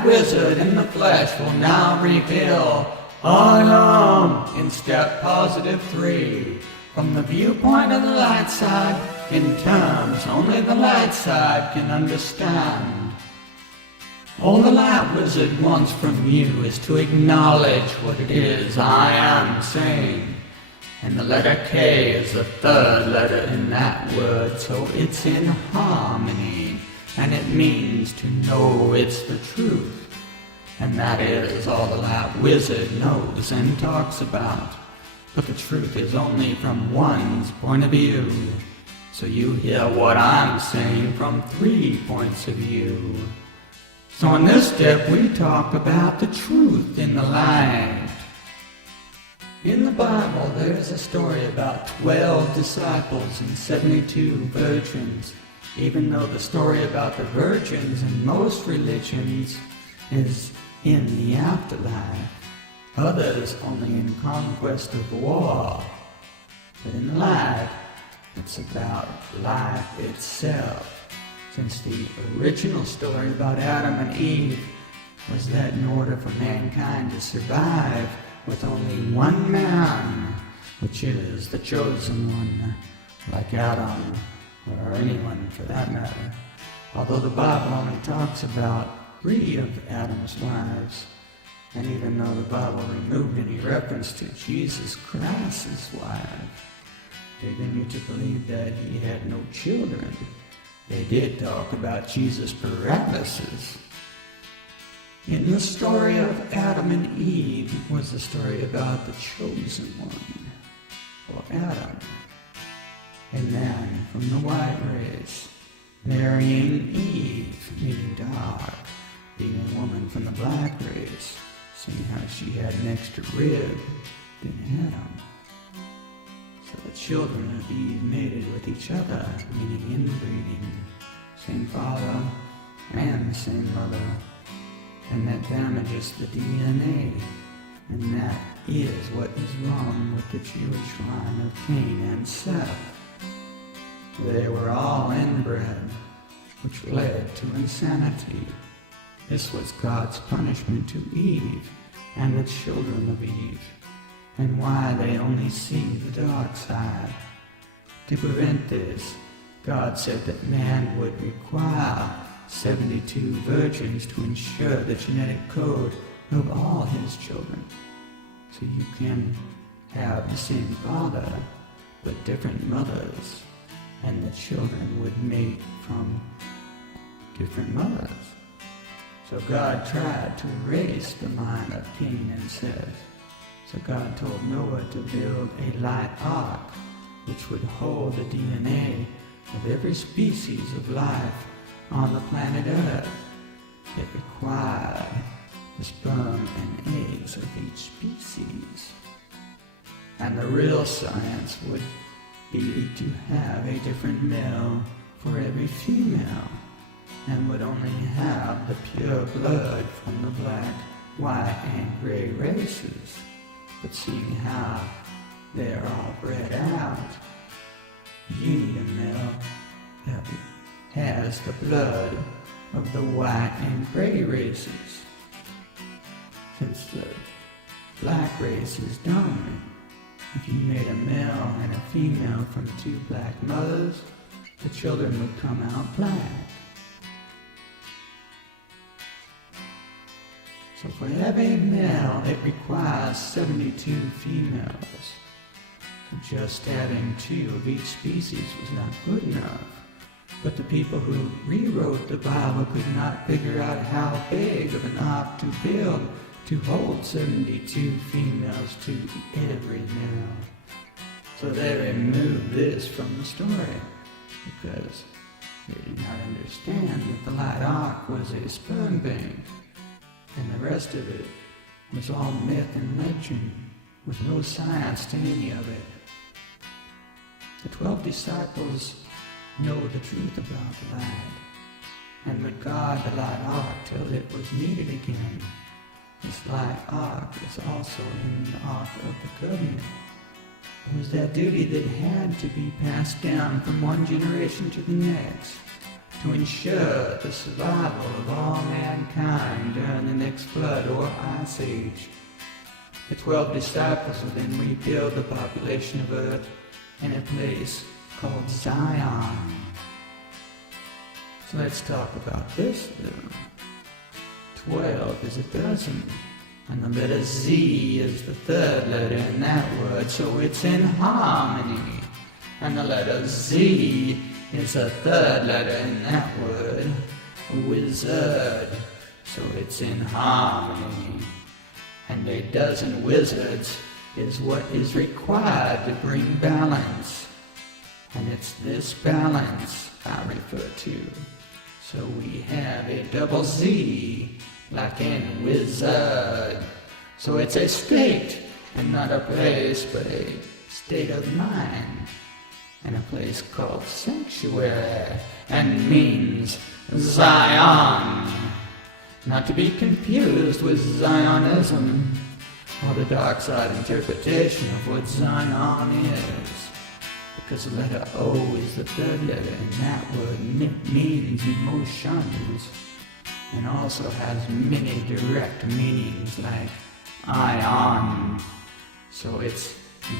Light Wizzard in the flesh will now reveal I am in step positive 3 from the viewpoint of the light side in terms only the light side can understand. All the Light Wizzard wants from you is to acknowledge what it is I am saying. And the letter K is the third letter in that word, so it's in harmony. And it means to know it's the truth. And that is all the Light Wizzard knows and talks about. But the truth is only from one's point of view. So you hear what I'm saying from 3 points of view. So in this step we talk about the truth in the light. In the Bible there's a story about 12 disciples and 72 virgins. Even though the story about the virgins in most religions is in the afterlife, others only in conquest of war. But in the light, it's about life itself. Since the original story about Adam and Eve was that in order for mankind to survive with only one man, which is the chosen one, like Adam, or anyone for that matter. Although the Bible only talks about 3 of Adam's wives, and even though the Bible removed any reference to Jesus Christ's wife, leaving you to believe that he had no children, they did talk about Jesus' paralysis. In the story of Adam and Eve was the story about the chosen one, or Adam, a man from the white race, marrying Eve, meaning dark, being a woman from the black race, seeing how she had an extra rib than Adam. So the children of Eve mated with each other, meaning inbreeding, same father and the same mother, and that damages the DNA, and that is what is wrong with the Jewish line of Cain and Seth. They were all inbred, which led to insanity. This was God's punishment to Eve and the children of Eve, and why they only see the dark side. To prevent this, God said that man would require 72 virgins to ensure the genetic code of all his children. So you can have the same father, but different mothers, and the children would mate from different mothers. So God tried to erase the line of Cain and Seth. So God told Noah to build a light ark, which would hold the DNA of every species of life on the planet Earth. It required the sperm and eggs of each species. And the real science would be to have a different male for every female, and would only have the pure blood from the black, white, and gray races. But seeing how they're all bred out, you need a male that has the blood of the white and gray races. Since the black race is dominant, if you made a male and a female from 2 black mothers, the children would come out black. So for every male, it requires 72 females. So just having 2 of each species was not good enough. But the people who rewrote the Bible could not figure out how big of an ark to build to hold 72 females to every male. So they removed this from the story, because they did not understand that the light ark was a sperm bank, and the rest of it was all myth and legend, with no science to any of it. The 12 disciples know the truth about the light, and would guard the light ark till it was needed again. This light ark is also in the Ark of the Covenant. It was that duty that had to be passed down from one generation to the next. to ensure the survival of all mankind during the next flood or ice age. The 12 disciples will then rebuild the population of Earth in a place called Zion. So let's talk about this then. 12 is a dozen, and the letter Z is the third letter in that word, so it's in harmony. And the letter Z is the third letter in that word, wizard, so it's in harmony. And a dozen wizards is what is required to bring balance. And it's this balance I refer to. So we have a double Z, like in wizard. So it's a state, and not a place, but a state of mind. And a place called sanctuary, and means Zion. Not to be confused with Zionism, or the dark side interpretation of what Zion is. Because the letter O is the third letter in that word, and it means emotions, and also has many direct meanings like IAM. So it's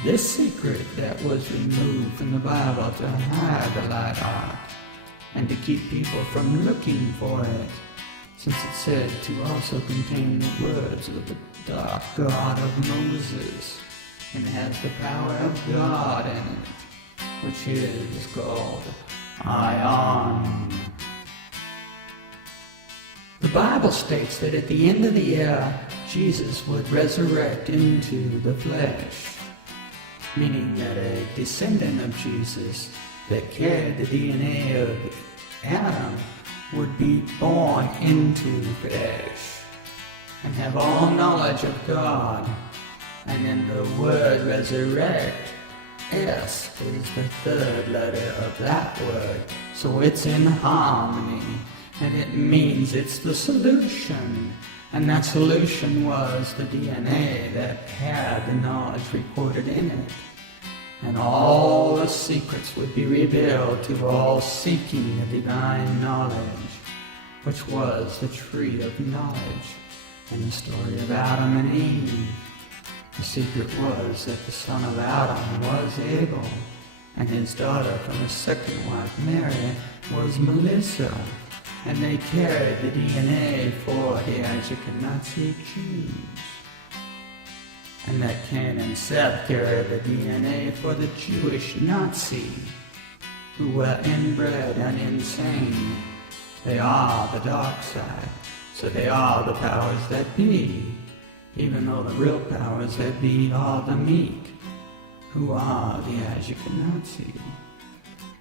this secret that was removed from the Bible to hide the light art, and to keep people from looking for it, since it's said to also contain the words of the dark God of Moses, and has the power of God in it, which is called IAM. The Bible states that at the end of the era, Jesus would resurrect into the flesh, meaning that a descendant of Jesus that carried the DNA of Adam would be born into flesh and have all knowledge of God. And in the word resurrect, S is the third letter of that word, so it's in harmony, and it means it's the solution. And that solution was the DNA that had the knowledge recorded in it. And all the secrets would be revealed to all seeking the divine knowledge, which was the tree of knowledge in the story of Adam and Eve. The secret was that the son of Adam was Abel, and his daughter from his second wife, Mary, was Melissa. And they carried the DNA for the Ashkenazi Jews. And that Cain and Seth carried the DNA for the Jewish Nazi, who were inbred and insane. They are the dark side, so they are the powers that be, even though the real powers that be are the meek, who are the Ashkenazi.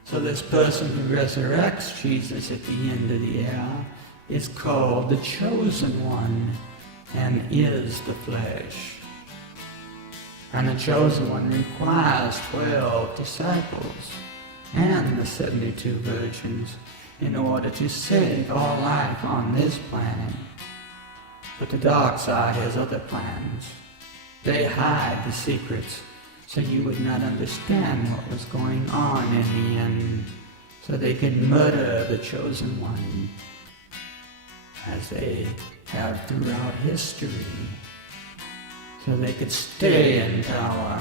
So this person who resurrects Jesus at the end of the era is called the Chosen One, and is the flesh. And the Chosen One requires 12 disciples and the 72 virgins in order to save all life on this planet. But the dark side has other plans. They hide the secrets, so you would not understand what was going on in the end, so they could murder the Chosen One, as they have throughout history, so they could stay in power,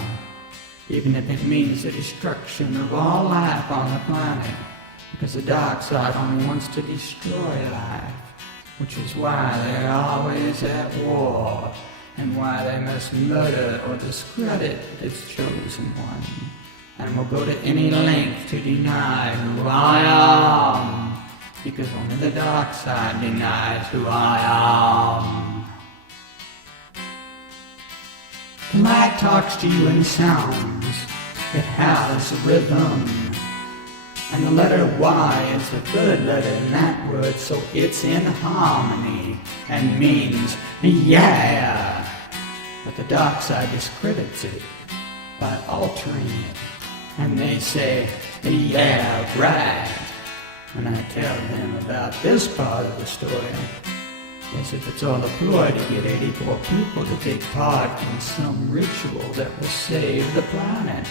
even if it means the destruction of all life on the planet, because the dark side only wants to destroy life, which is why they're always at war, and why they must murder or discredit its Chosen One, and will go to any length to deny who I am, because only the dark side denies who I am. The light talks to you in sounds. It has a rhythm, and the letter Y is the third letter in that word, so it's in harmony and means yeah. But the dark side discredits it by altering it, and they say, yeah, right. When I tell them about this part of the story, as if it's all a ploy to get 84 people to take part in some ritual that will save the planet.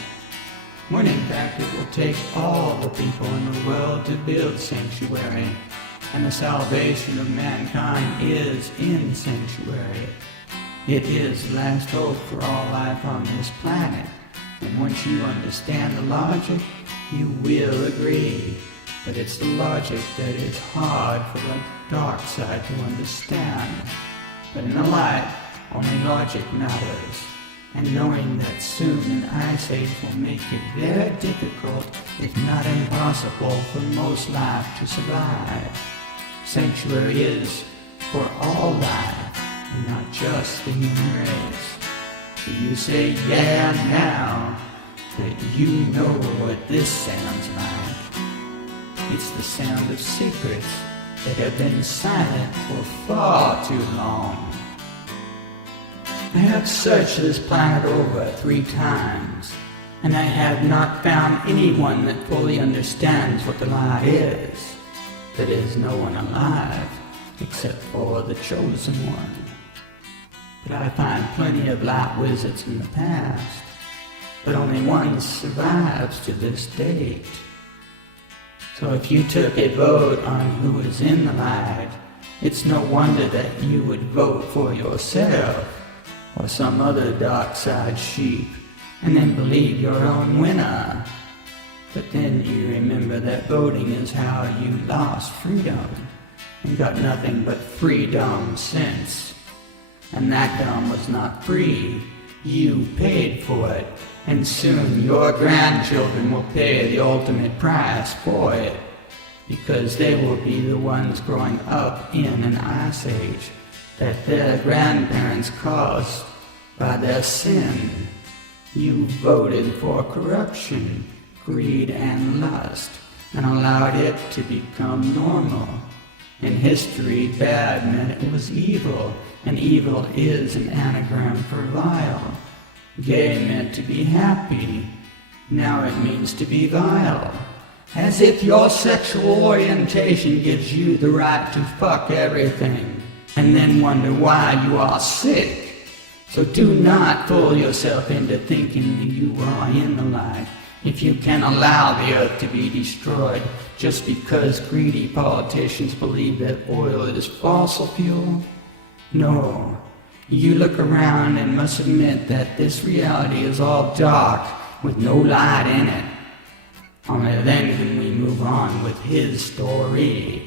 when in fact it will take all the people in the world to build sanctuary, and the salvation of mankind is in sanctuary. It is the last hope for all life on this planet, and once you understand the logic, you will agree. But it's the logic that is hard for the dark side to understand. But in the light, only logic matters. And knowing that soon an ice age will make it very difficult, if not impossible, for most life to survive. Sanctuary is for all life, and not just the human race. Do you say yeah now that you know what this sounds like? It's the sound of secrets that have been silent for far too long. I have searched this planet over 3 times, and I have not found anyone that fully understands what the light is. There is no one alive, except for the chosen one. But I find plenty of light wizards in the past, but only one survives to this date. So if you took a vote on who is in the light, it's no wonder that you would vote for yourself, or some other dark side sheep, and then believe your own winner. But then you remember that voting is how you lost freedom, and got nothing but freedom since. And that dumb was not free. You paid for it, and soon your grandchildren will pay the ultimate price for it, because they will be the ones growing up in an ice age that their grandparents caused by their sin. You voted for corruption, greed, and lust, and allowed it to become normal. In history, bad meant it was evil, and evil is an anagram for vile. Gay meant to be happy, now it means to be vile. As if your sexual orientation gives you the right to fuck everything, and then wonder why you are sick. So do not fool yourself into thinking that you are in the light, if you can allow the earth to be destroyed just because greedy politicians believe that oil is fossil fuel. No, you look around and must admit that this reality is all dark with no light in it. Only then can we move on with his story.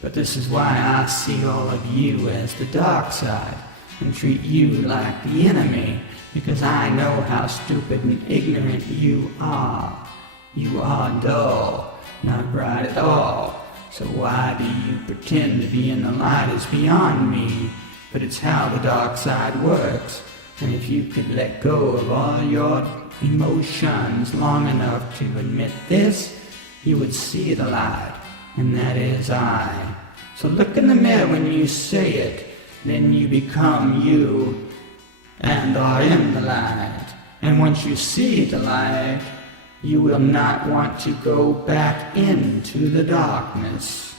But this is why I see all of you as the dark side, and treat you like the enemy, because I know how stupid and ignorant you are. You are dull, not bright at all. So why do you pretend to be in the light is beyond me, but it's how the dark side works. And if you could let go of all your emotions long enough to admit this, you would see the light, and that is I. So look in the mirror when you say it, then you become you, and are in the light. And once you see the light, you will not want to go back into the darkness.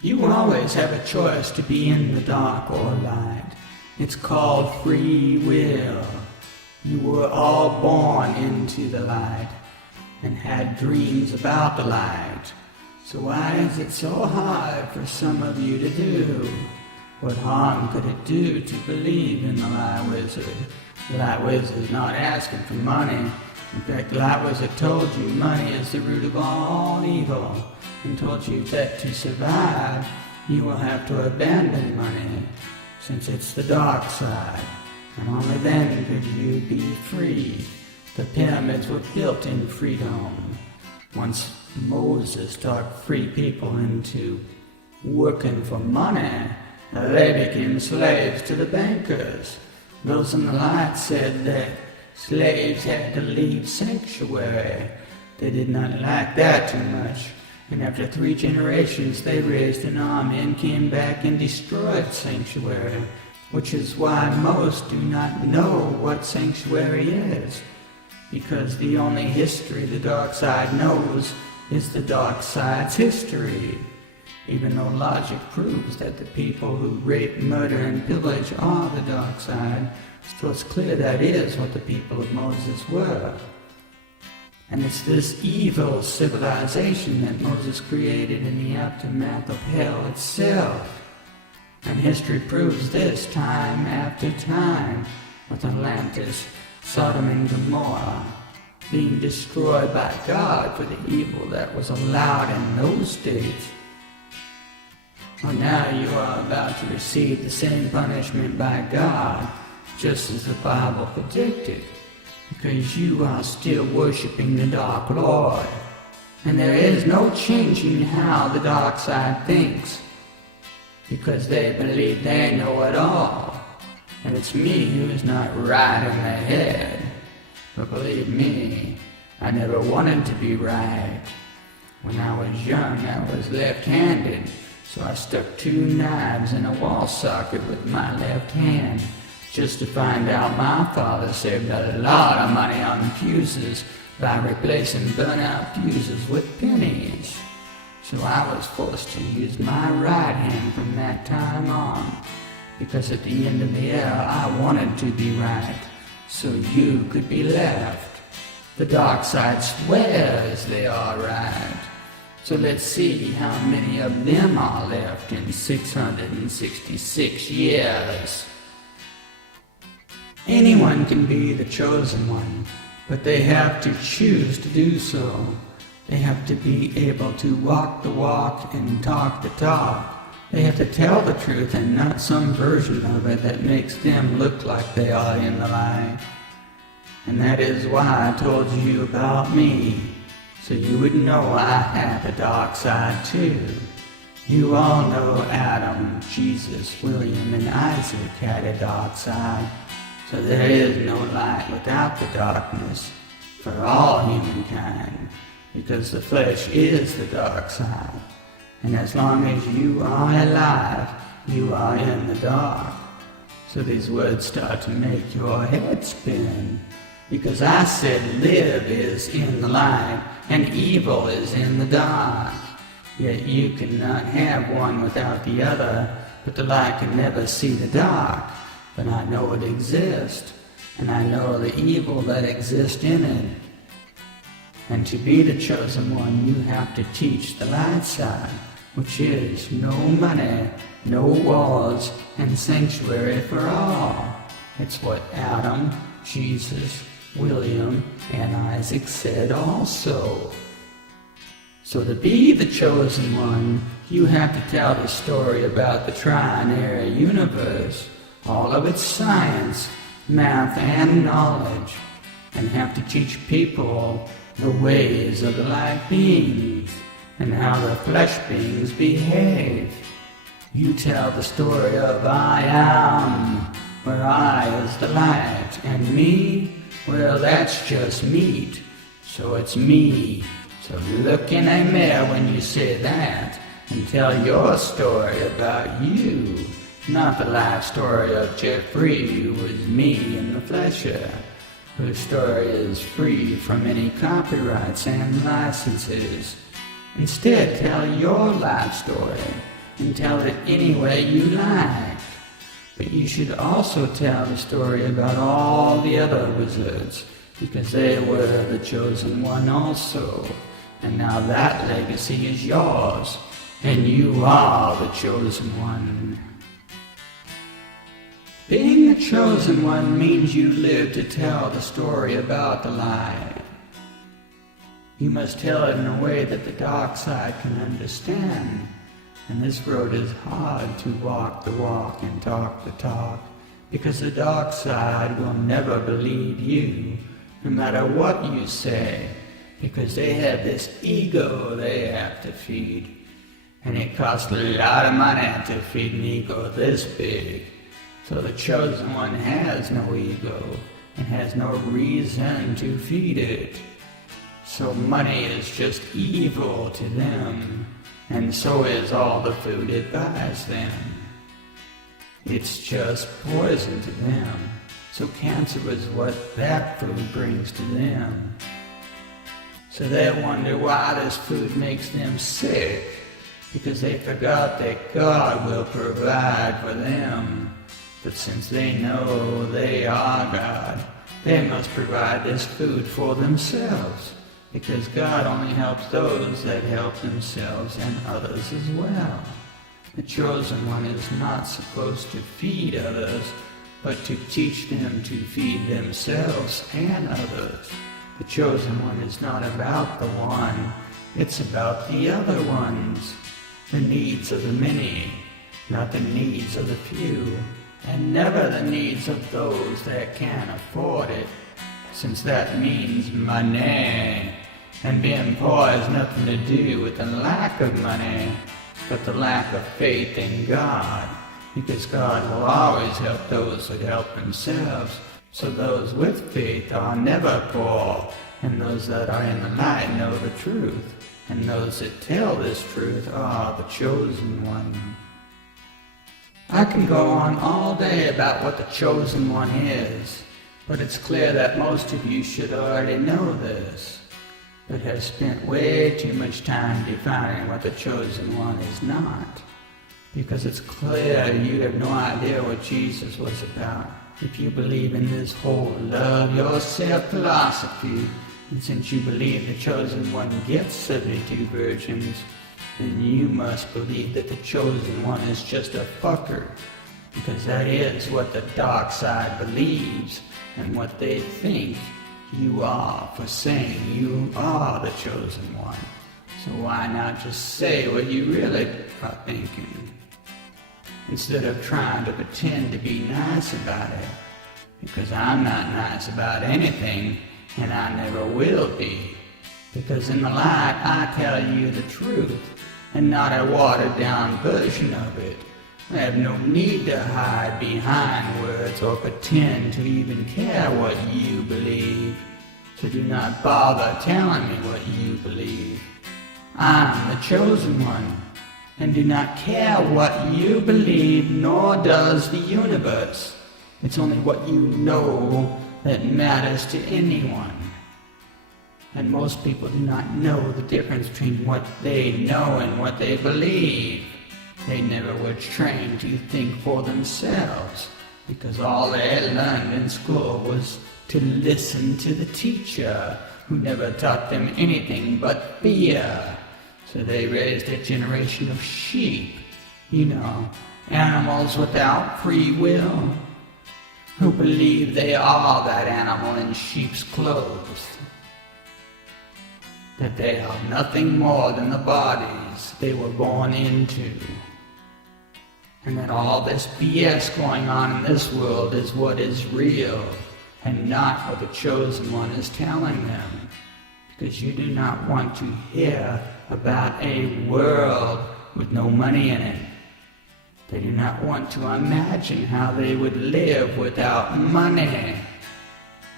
You always have a choice to be in the dark or light. It's called free will. You were all born into the light, and had dreams about the light. So why is it so hard for some of you to do? What harm could it do to believe in the Light Wizzard? The Light Wizzard is not asking for money. In fact, the Light Wizzard told you money is the root of all evil, and told you that to survive, you will have to abandon money, since it's the dark side, and only then could you be free. The pyramids were built in freedom. Once Moses taught free people into working for money, they became slaves to the bankers. Those in the light said that slaves had to leave sanctuary. They did not like that too much, and after 3 generations they raised an army and came back and destroyed sanctuary, which is why most do not know what sanctuary is, because the only history the dark side knows is the dark side's history. Even though logic proves that the people who rape, murder, and pillage are the dark side, so it's clear that is what the people of Moses were. And it's this evil civilization that Moses created in the aftermath of hell itself. And history proves this time after time, with Atlantis, Sodom and Gomorrah being destroyed by God for the evil that was allowed in those days. Well, now you are about to receive the same punishment by God, just as the Bible predicted, because you are still worshiping the Dark Lord. And there is no changing how the dark side thinks, because they believe they know it all. And it's me who is not right in the head. But believe me, I never wanted to be right. When I was young, I was left-handed, so I stuck 2 knives in a wall socket with my left hand, just to find out my father saved a lot of money on fuses by replacing burnt-out fuses with pennies. So I was forced to use my right hand from that time on, because at the end of the era I wanted to be right, so you could be left. The dark side swears they are right. So let's see how many of them are left in 666 years. Anyone can be the chosen one, but they have to choose to do so. They have to be able to walk the walk and talk the talk. They have to tell the truth and not some version of it that makes them look like they are in the light. And that is why I told you about me, so you would know I had a dark side too. You all know Adam, Jesus, William, and Isaac had a dark side, so there is no light without the darkness for all humankind, because the flesh is the dark side. And as long as you are alive, you are in the dark. So these words start to make your head spin, because I said live is in the light and evil is in the dark. Yet you cannot have one without the other, but the light can never see the dark. But I know it exists, and I know the evil that exists in it. And to be the chosen one, you have to teach the light side, which is no money, no wars, and sanctuary for all. It's what Adam, Jesus, William, and Isaac said also. So to be the chosen one, you have to tell the story about the Trinary universe, all of its science, math, and knowledge, and have to teach people the ways of the light beings, and how the flesh beings behave. You tell the story of I am, where I is the light, and me, well, that's just meat, so it's me. So look in a mirror when you say that, and tell your story about you, not the life story of Jeffrey, who was me in the flesh, whose story is free from any copyrights and licenses. Instead, tell your life story, and tell it any way you like. But you should also tell the story about all the other wizards, because they were the chosen one also. And now that legacy is yours, and you are the chosen one. Being the chosen one means you live to tell the story about the light. You must tell it in a way that the dark side can understand. And this road is hard to walk the walk and talk the talk, because the dark side will never believe you, no matter what you say, because they have this ego they have to feed. And it costs a lot of money to feed an ego this big. So the chosen one has no ego, and has no reason to feed it. So money is just evil to them, and so is all the food it buys them. It's just poison to them, so cancer is what that food brings to them. So they wonder why this food makes them sick, because they forgot that God will provide for them. But since they know they are God, they must provide this food for themselves. because God only helps those that help themselves and others as well. The chosen one is not supposed to feed others, but to teach them to feed themselves and others. The chosen one is not about the one, it's about the other ones. The needs of the many, not the needs of the few, and never the needs of those that can afford it, since that means money. And being poor has nothing to do with the lack of money, but the lack of faith in God, because God will always help those who help themselves. So those with faith are never poor, and those that are in the light know the truth, and those that tell this truth are the chosen one. I can go on all day about what the chosen one is, but it's clear that most of you should already know this, but have spent way too much time defining what the chosen one is not, because it's clear you have no idea what Jesus was about. If you believe in this whole love yourself philosophy, and since you believe the chosen one gets 72 virgins, then you must believe that the chosen one is just a fucker, because that is what the dark side believes, and what they think you are for saying you are the chosen one. So why not just say what you really are thinking, instead of trying to pretend to be nice about it? Because I'm not nice about anything, and I never will be. Because in the light I tell you the truth, and not a watered-down version of it. I have no need to hide behind words or pretend to even care what you believe. So do not bother telling me what you believe. I'm the chosen one, and do not care what you believe, nor does the universe. It's only what you know that matters to anyone. And most people do not know the difference between what they know and what they believe. They never were trained to think for themselves, because all they learned in school was to listen to the teacher, who never taught them anything but fear. So they raised a generation of sheep, animals without free will, who believe they are that animal in sheep's clothes, that they are nothing more than the bodies they were born into, and that all this BS going on in this world is what is real, and not what the chosen one is telling them, because you do not want to hear about a world with no money in it. They do not want to imagine how they would live without money.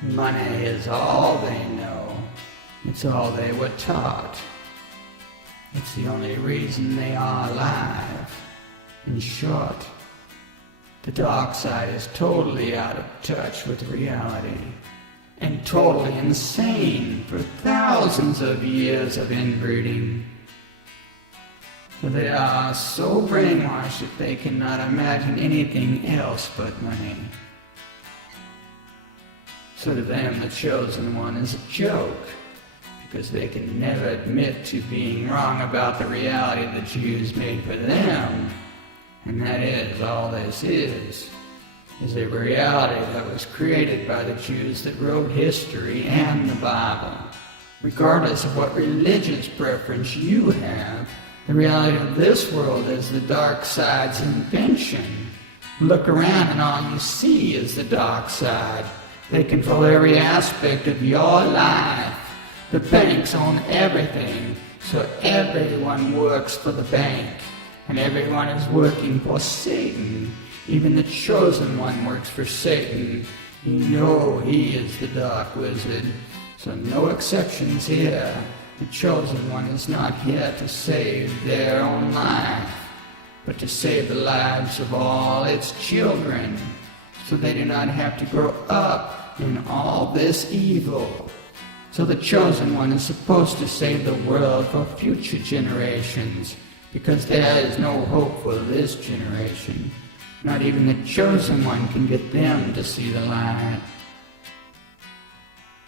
Money is all they know. It's all they were taught. It's the only reason they are alive. In short, the dark side is totally out of touch with reality, and totally insane for thousands of years of inbreeding. So they are so brainwashed that they cannot imagine anything else but money. So to them, the chosen one is a joke, because they can never admit to being wrong about the reality the Jews made for them. And that is, all this is a reality that was created by the Jews that wrote history and the Bible. Regardless of what religious preference you have, the reality of this world is the dark side's invention. Look around and all you see is the dark side. They control every aspect of your life. The banks own everything, so everyone works for the bank. And everyone is working for Satan. Even the chosen one works for Satan. You know he is the dark wizard. So no exceptions here. The chosen one is not here to save their own life, but to save the lives of all its children, so they do not have to grow up in all this evil. So the chosen one is supposed to save the world for future generations, because there is no hope for this generation. Not even the chosen one can get them to see the light.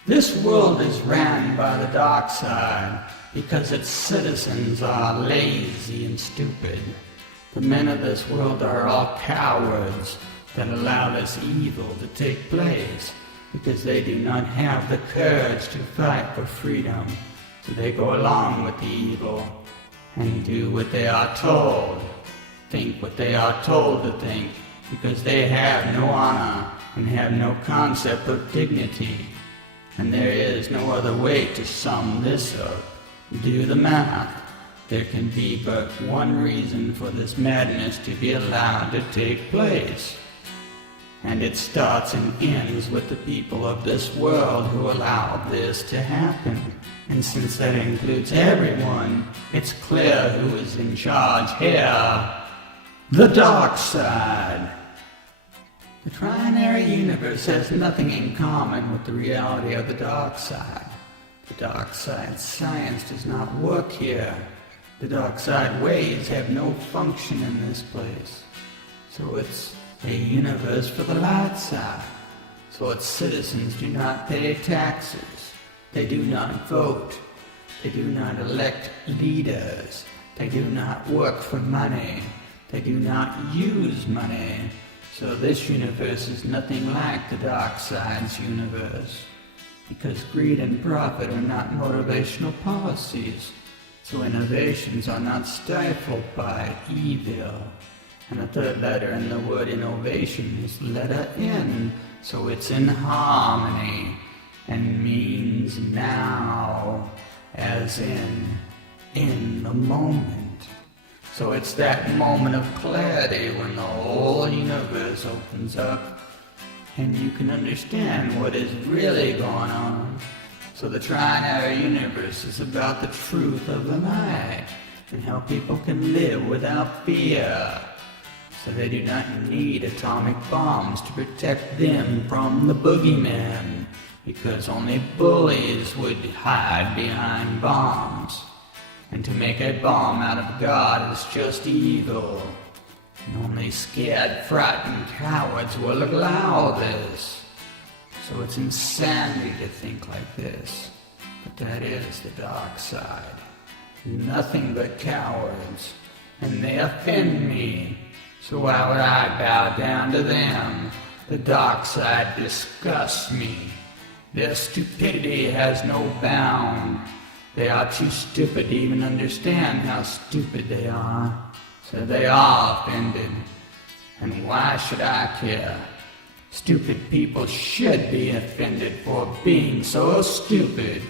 This world is ran by the dark side because its citizens are lazy and stupid. The men of this world are all cowards that allow this evil to take place because they do not have the courage to fight for freedom. So they go along with the evil and do what they are told, think what they are told to think, because they have no honor and have no concept of dignity. And there is no other way to sum this up. Do the math. There can be but one reason for this madness to be allowed to take place. And it starts and ends with the people of this world who allow this to happen. And since that includes everyone, it's clear who is in charge here. The dark side. The Trinary universe has nothing in common with the reality of the dark side. The dark side science does not work here. The dark side ways have no function in this place. So it's a universe for the light side. So its citizens do not pay taxes. They do not vote. They do not elect leaders. They do not work for money. They do not use money. So this universe is nothing like the dark side's universe, because greed and profit are not motivational policies, so innovations are not stifled by evil. And the third letter in the word innovation is letter N, so it's in harmony and means now, as in the moment. So it's that moment of clarity when the whole universe opens up and you can understand what is really going on. So the Trinary universe is about the truth of the light and how people can live without fear. So they do not need atomic bombs to protect them from the boogeyman, because only bullies would hide behind bombs. And to make a bomb out of God is just evil. And only scared, frightened cowards will allow this. So it's insanity to think like this. But that is the dark side. Nothing but cowards. And they offend me. So why would I bow down to them? The dark side disgusts me. Their stupidity has no bound. They are too stupid to even understand how stupid they are. So they are offended. And why should I care? Stupid people should be offended for being so stupid.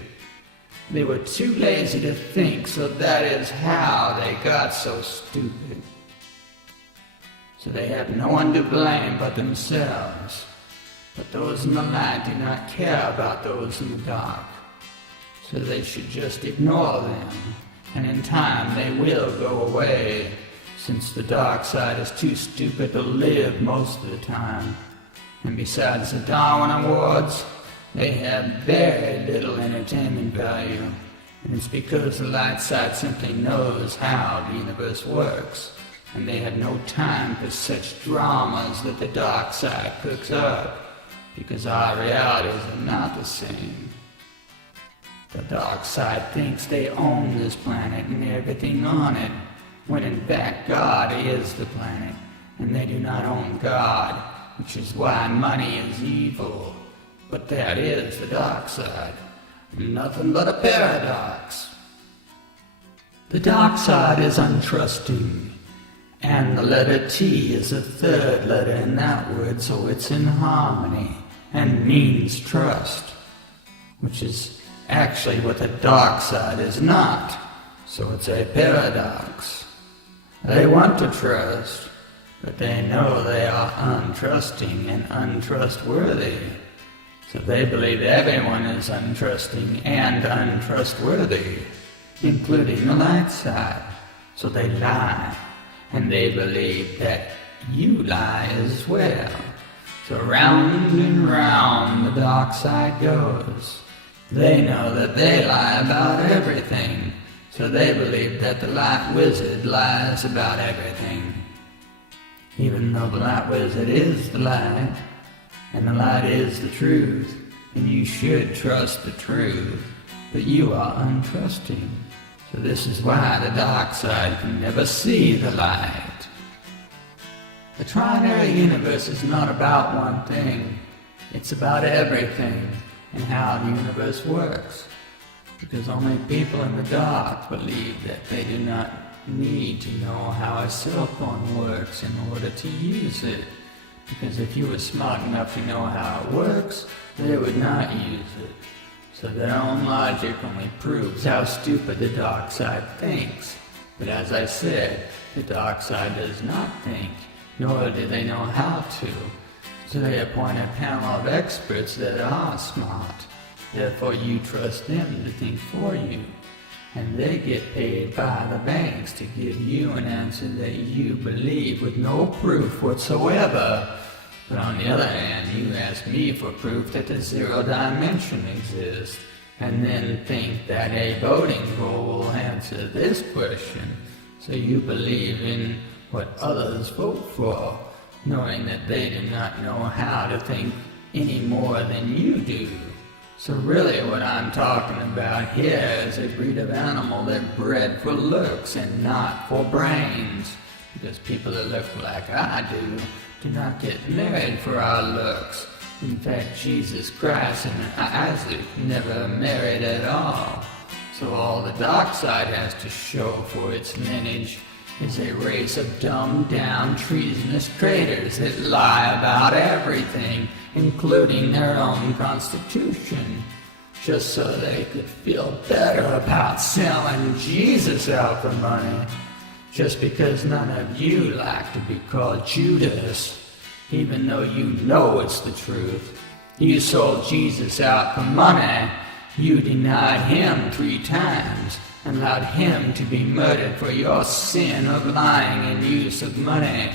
They were too lazy to think, so that is how they got so stupid. So they have no one to blame but themselves. But those in the light do not care about those in the dark. So they should just ignore them, and in time they will go away, since the dark side is too stupid to live most of the time. And besides the Darwin Awards, they have very little entertainment value, and it's because the light side simply knows how the universe works, and they have no time for such dramas that the dark side cooks up, because our realities are not the same. The dark side thinks they own this planet and everything on it, when in fact God is the planet, and they do not own God, which is why money is evil. But that is the dark side. Nothing but a paradox. The dark side is untrusting, and the letter T is the third letter in that word, so it's in harmony and means trust, which is actually what the dark side is not, so it's a paradox. They want to trust, but they know they are untrusting and untrustworthy. So they believe everyone is untrusting and untrustworthy, including the light side. So they lie, and they believe that you lie as well. So round and round the dark side goes. They know that they lie about everything, so they believe that the Light Wizzard lies about everything. Even though the Light Wizzard is the light, and the light is the truth, and you should trust the truth, but you are untrusting. So this is why the dark side can never see the light. The Trinary universe is not about one thing. It's about everything and how the universe works. Because only people in the dark believe that they do not need to know how a cell phone works in order to use it. Because if you were smart enough to know how it works, they would not use it. So their own logic only proves how stupid the dark side thinks. But as I said, the dark side does not think, nor do they know how to. So they appoint a panel of experts that are smart. Therefore you trust them to think for you. And they get paid by the banks to give you an answer that you believe with no proof whatsoever. But on the other hand, you ask me for proof that the zero dimension exists, and then think that a voting poll will answer this question. So you believe in what others vote for, knowing that they do not know how to think any more than you do. So really what I'm talking about here is a breed of animal that bred for looks and not for brains. Because people that look like I do not get married for our looks. In fact, Jesus Christ and Isaac never married at all. So all the dark side has to show for its lineage is a race of dumbed-down, treasonous traitors that lie about everything, including their own constitution, just so they could feel better about selling Jesus out for money. Just because none of you like to be called Judas, even though you know it's the truth. You sold Jesus out for money. You denied him 3 times and allowed him to be murdered for your sin of lying and use of money.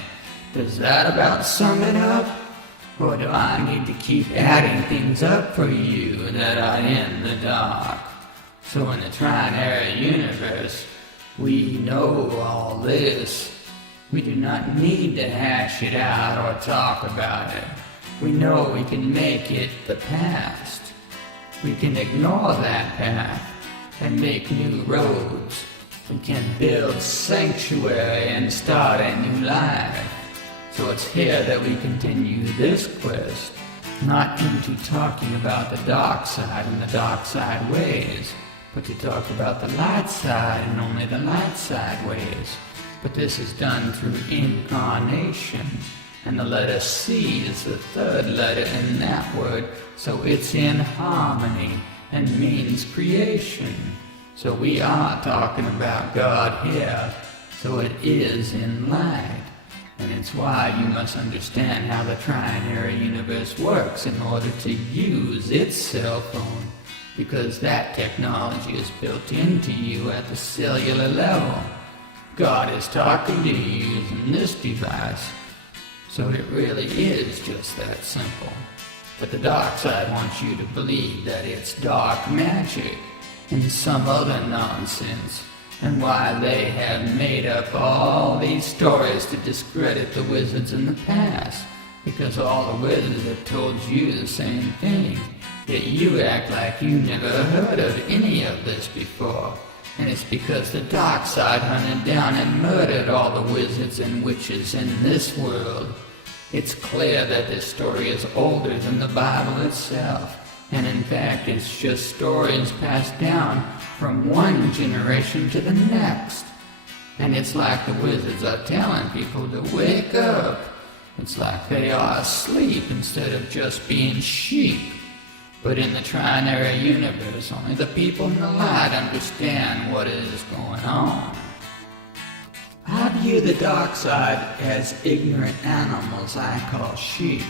Does that about sum it up? Or do I need to keep adding things up for you that are in the dark? So in the Trinary universe, we know all this. We do not need to hash it out or talk about it. We know we can make it the past. We can ignore that path and make new roads. We can build sanctuary and start a new life. So it's here that we continue this quest, not into talking about the dark side and the dark side ways, but to talk about the light side and only the light side ways. But this is done through incarnation, and the letter C is the 3rd letter in that word, so it's in harmony and means creation. So we are talking about God here, so it is in light. And it's why you must understand how the Trinary universe works in order to use its cell phone, because that technology is built into you at the cellular level. God is talking to you using this device, so it really is just that simple. But the dark side wants you to believe that it's dark magic and some other nonsense, and why they have made up all these stories to discredit the wizards in the past, because all the wizards have told you the same thing, yet you act like you never heard of any of this before. And it's because the dark side hunted down and murdered all the wizards and witches in this world. It's clear that this story is older than the Bible itself, and in fact it's just stories passed down from one generation to the next. And it's like the wizards are telling people to wake up. It's like they are asleep instead of just being sheep. But in the Trinary universe, only the people in the light understand what is going on. I view the dark side as ignorant animals I call sheep,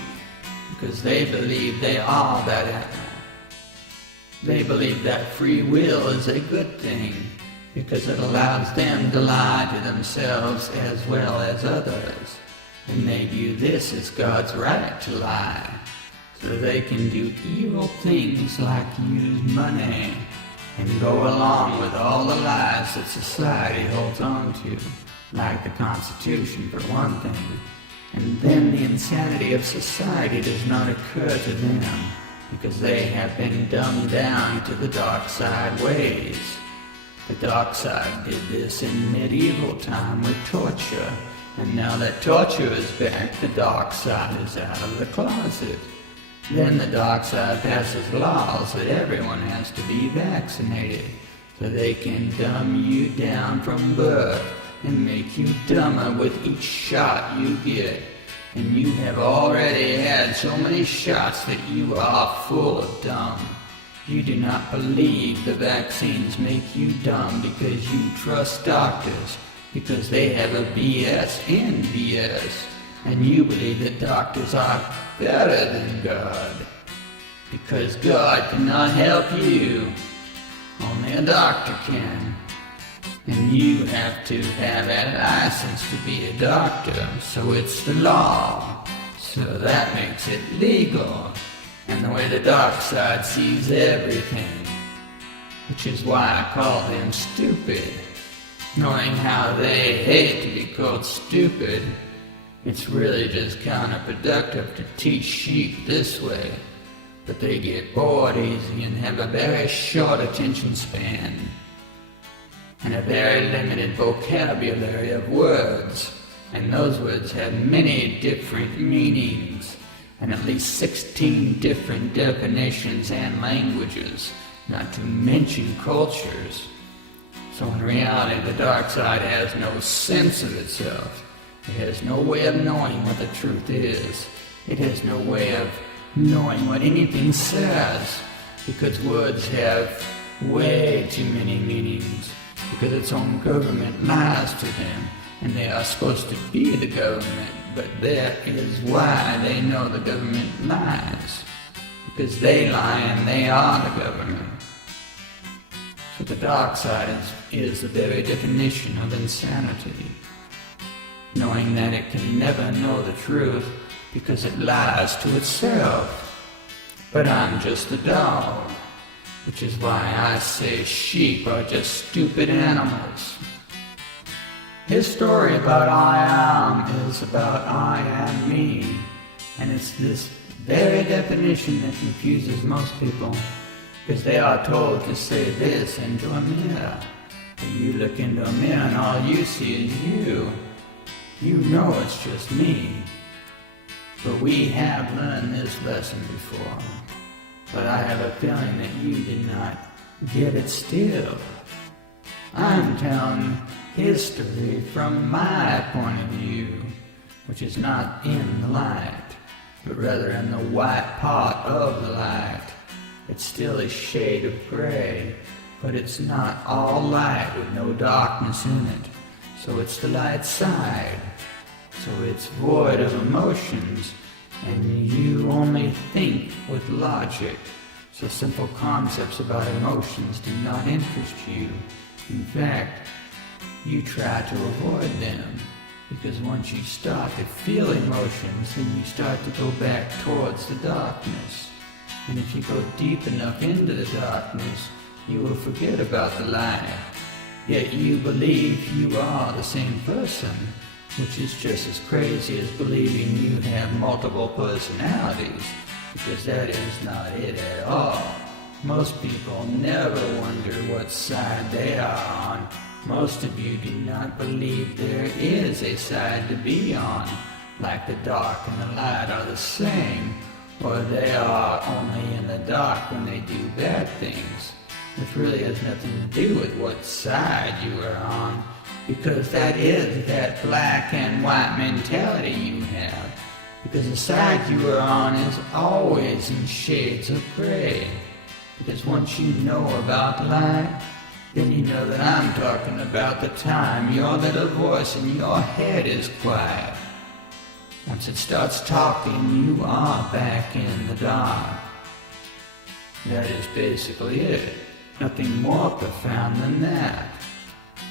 because they believe they are that animal. They believe that free will is a good thing, because it allows them to lie to themselves as well as others. And they view this as God's right to lie, so they can do evil things like use money and go along with all the lies that society holds on to, like the Constitution for one thing. And then the insanity of society does not occur to them, because they have been dumbed down to the dark side ways. The dark side did this in medieval time with torture, and now that torture is back, the dark side is out of the closet. Then the dark side passes laws that everyone has to be vaccinated, so they can dumb you down from birth and make you dumber with each shot you get. And you have already had so many shots that you are full of dumb. You do not believe the vaccines make you dumb because you trust doctors, because they have a BS in BS. And you believe that doctors are better than God, because God cannot help you. Only a doctor can. And you have to have a license to be a doctor, so it's the law. So that makes it legal, and the way the dark side sees everything. Which is why I call them stupid. Knowing how they hate to be called stupid, it's really just counterproductive to teach sheep this way. But they get bored easy and have a very short attention span, and a very limited vocabulary of words, and those words have many different meanings, and at least 16 different definitions and languages, not to mention cultures. So in reality, the dark side has no sense of itself. It has no way of knowing what the truth is. It has no way of knowing what anything says, because words have way too many meanings. Because its own government lies to them, and they are supposed to be the government, but that is why they know the government lies, because they lie and they are the government. So the dark side is the very definition of insanity, knowing that it can never know the truth because it lies to itself. But I'm just a dog. Which is why I say sheep are just stupid animals. His story about I am is about I am me. And it's this very definition that confuses most people, because they are told to say this into a mirror. But you look into a mirror and all you see is you. You know it's just me. But we have learned this lesson before. But I have a feeling that you did not get it still. I'm telling history from my point of view, which is not in the light, but rather in the white part of the light. It's still a shade of gray, but it's not all light with no darkness in it. So it's the light side. So it's void of emotions, and you only think with logic. So simple concepts about emotions do not interest you. In fact, you try to avoid them, because once you start to feel emotions, then you start to go back towards the darkness. And if you go deep enough into the darkness, you will forget about the light. Yet you believe you are the same person, which is just as crazy as believing you have multiple personalities, because that is not it at all. Most people never wonder what side they are on. Most of you do not believe there is a side to be on, like the dark and the light are the same, or they are only in the dark when they do bad things, which really has nothing to do with what side you are on, because that is that black and white mentality you have, because the side you are on is always in shades of gray. Because once you know about light, then you know that I'm talking about the time your little voice in your head is quiet. Once it starts talking, you are back in the dark. That is basically it. Nothing more profound than that.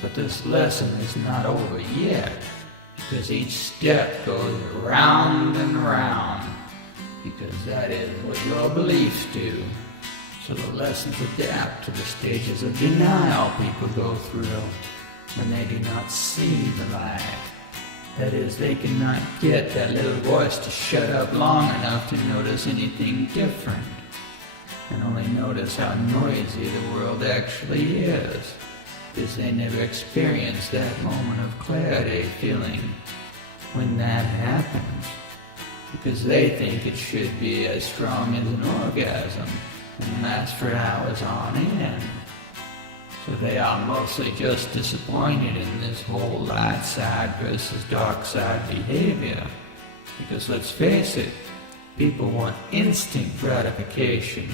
But this lesson is not over yet, because each step goes round and round, because that is what your beliefs do. So the lessons adapt to the stages of denial people go through when they do not see the light. That is, they cannot get that little voice to shut up long enough to notice anything different. and only notice how noisy the world actually is, because they never experience that moment of clarity feeling when that happens, because they think it should be as strong as an orgasm and last for hours on end. So they are mostly just disappointed in this whole light side versus dark side behavior, because let's face it, people want instant gratification.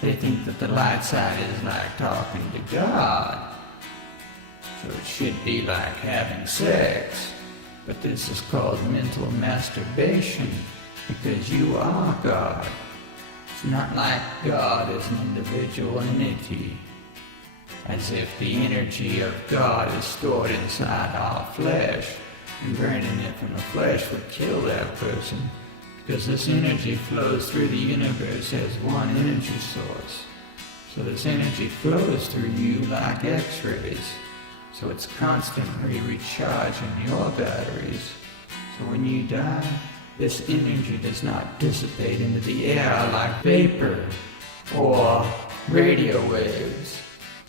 They think that the light side is like talking to God. So it should be like having sex. But this is called mental masturbation, because you are God. It's not like God is an individual entity, as if the energy of God is stored inside our flesh, and burning it from the flesh would kill that person, because this energy flows through the universe as one energy source. So this energy flows through you like X-rays. So it's constantly recharging your batteries. So when you die, this energy does not dissipate into the air like vapor or radio waves.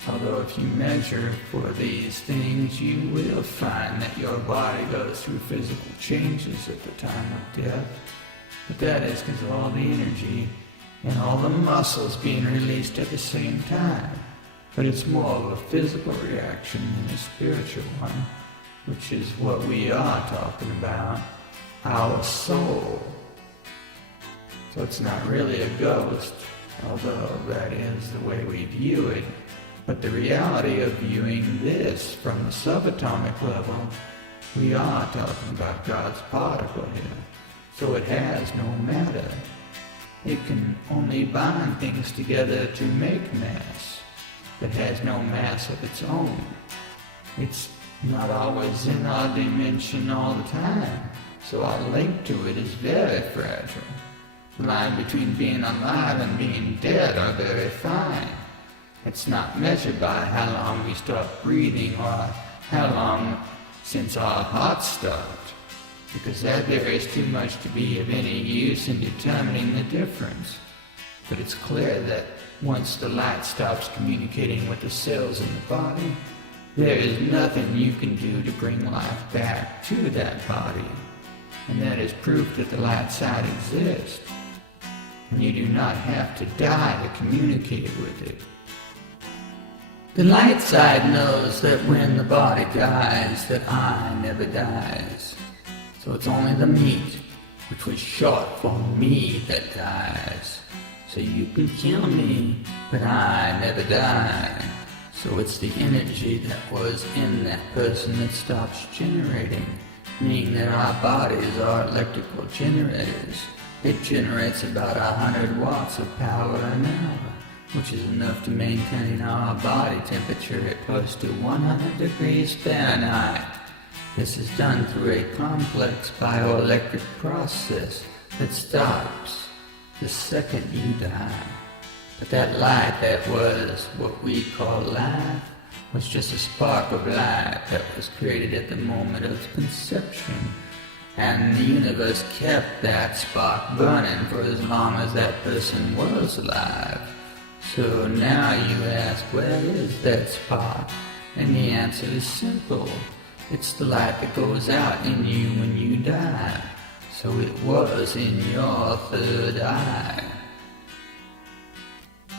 Although if you measure for these things, you will find that your body goes through physical changes at the time of death. But that is because of all the energy and all the muscles being released at the same time. But it's more of a physical reaction than a spiritual one, which is what we are talking about, our soul. So it's not really a ghost, although that is the way we view it. But the reality of viewing this from the subatomic level, we are talking about God's particle here. So it has no matter. It can only bind things together to make mass. It has no mass of its own. It's not always in our dimension all the time. So our link to it is very fragile. The line between being alive and being dead are very fine. It's not measured by how long we stop breathing or how long since our heart stopped, because that varies too much to be of any use in determining the difference. But it's clear that once the light stops communicating with the cells in the body, there is nothing you can do to bring life back to that body. And that is proof that the light side exists. And you do not have to die to communicate with it. The light side knows that when the body dies, that I never dies. So it's only the meat, which was short for me, that dies. So you can kill me, but I never die. So it's the energy that was in that person that stops generating, meaning that our bodies are electrical generators. It generates about 100 watts of power an hour, which is enough to maintain our body temperature at close to 100 degrees Fahrenheit. This is done through a complex bioelectric process that stops the second you die. But that light that was what we call life was just a spark of light that was created at the moment of conception. And the universe kept that spark burning for as long as that person was alive. So now you ask, where is that spark? And the answer is simple. It's the light that goes out in you when you die. So it was in your third eye.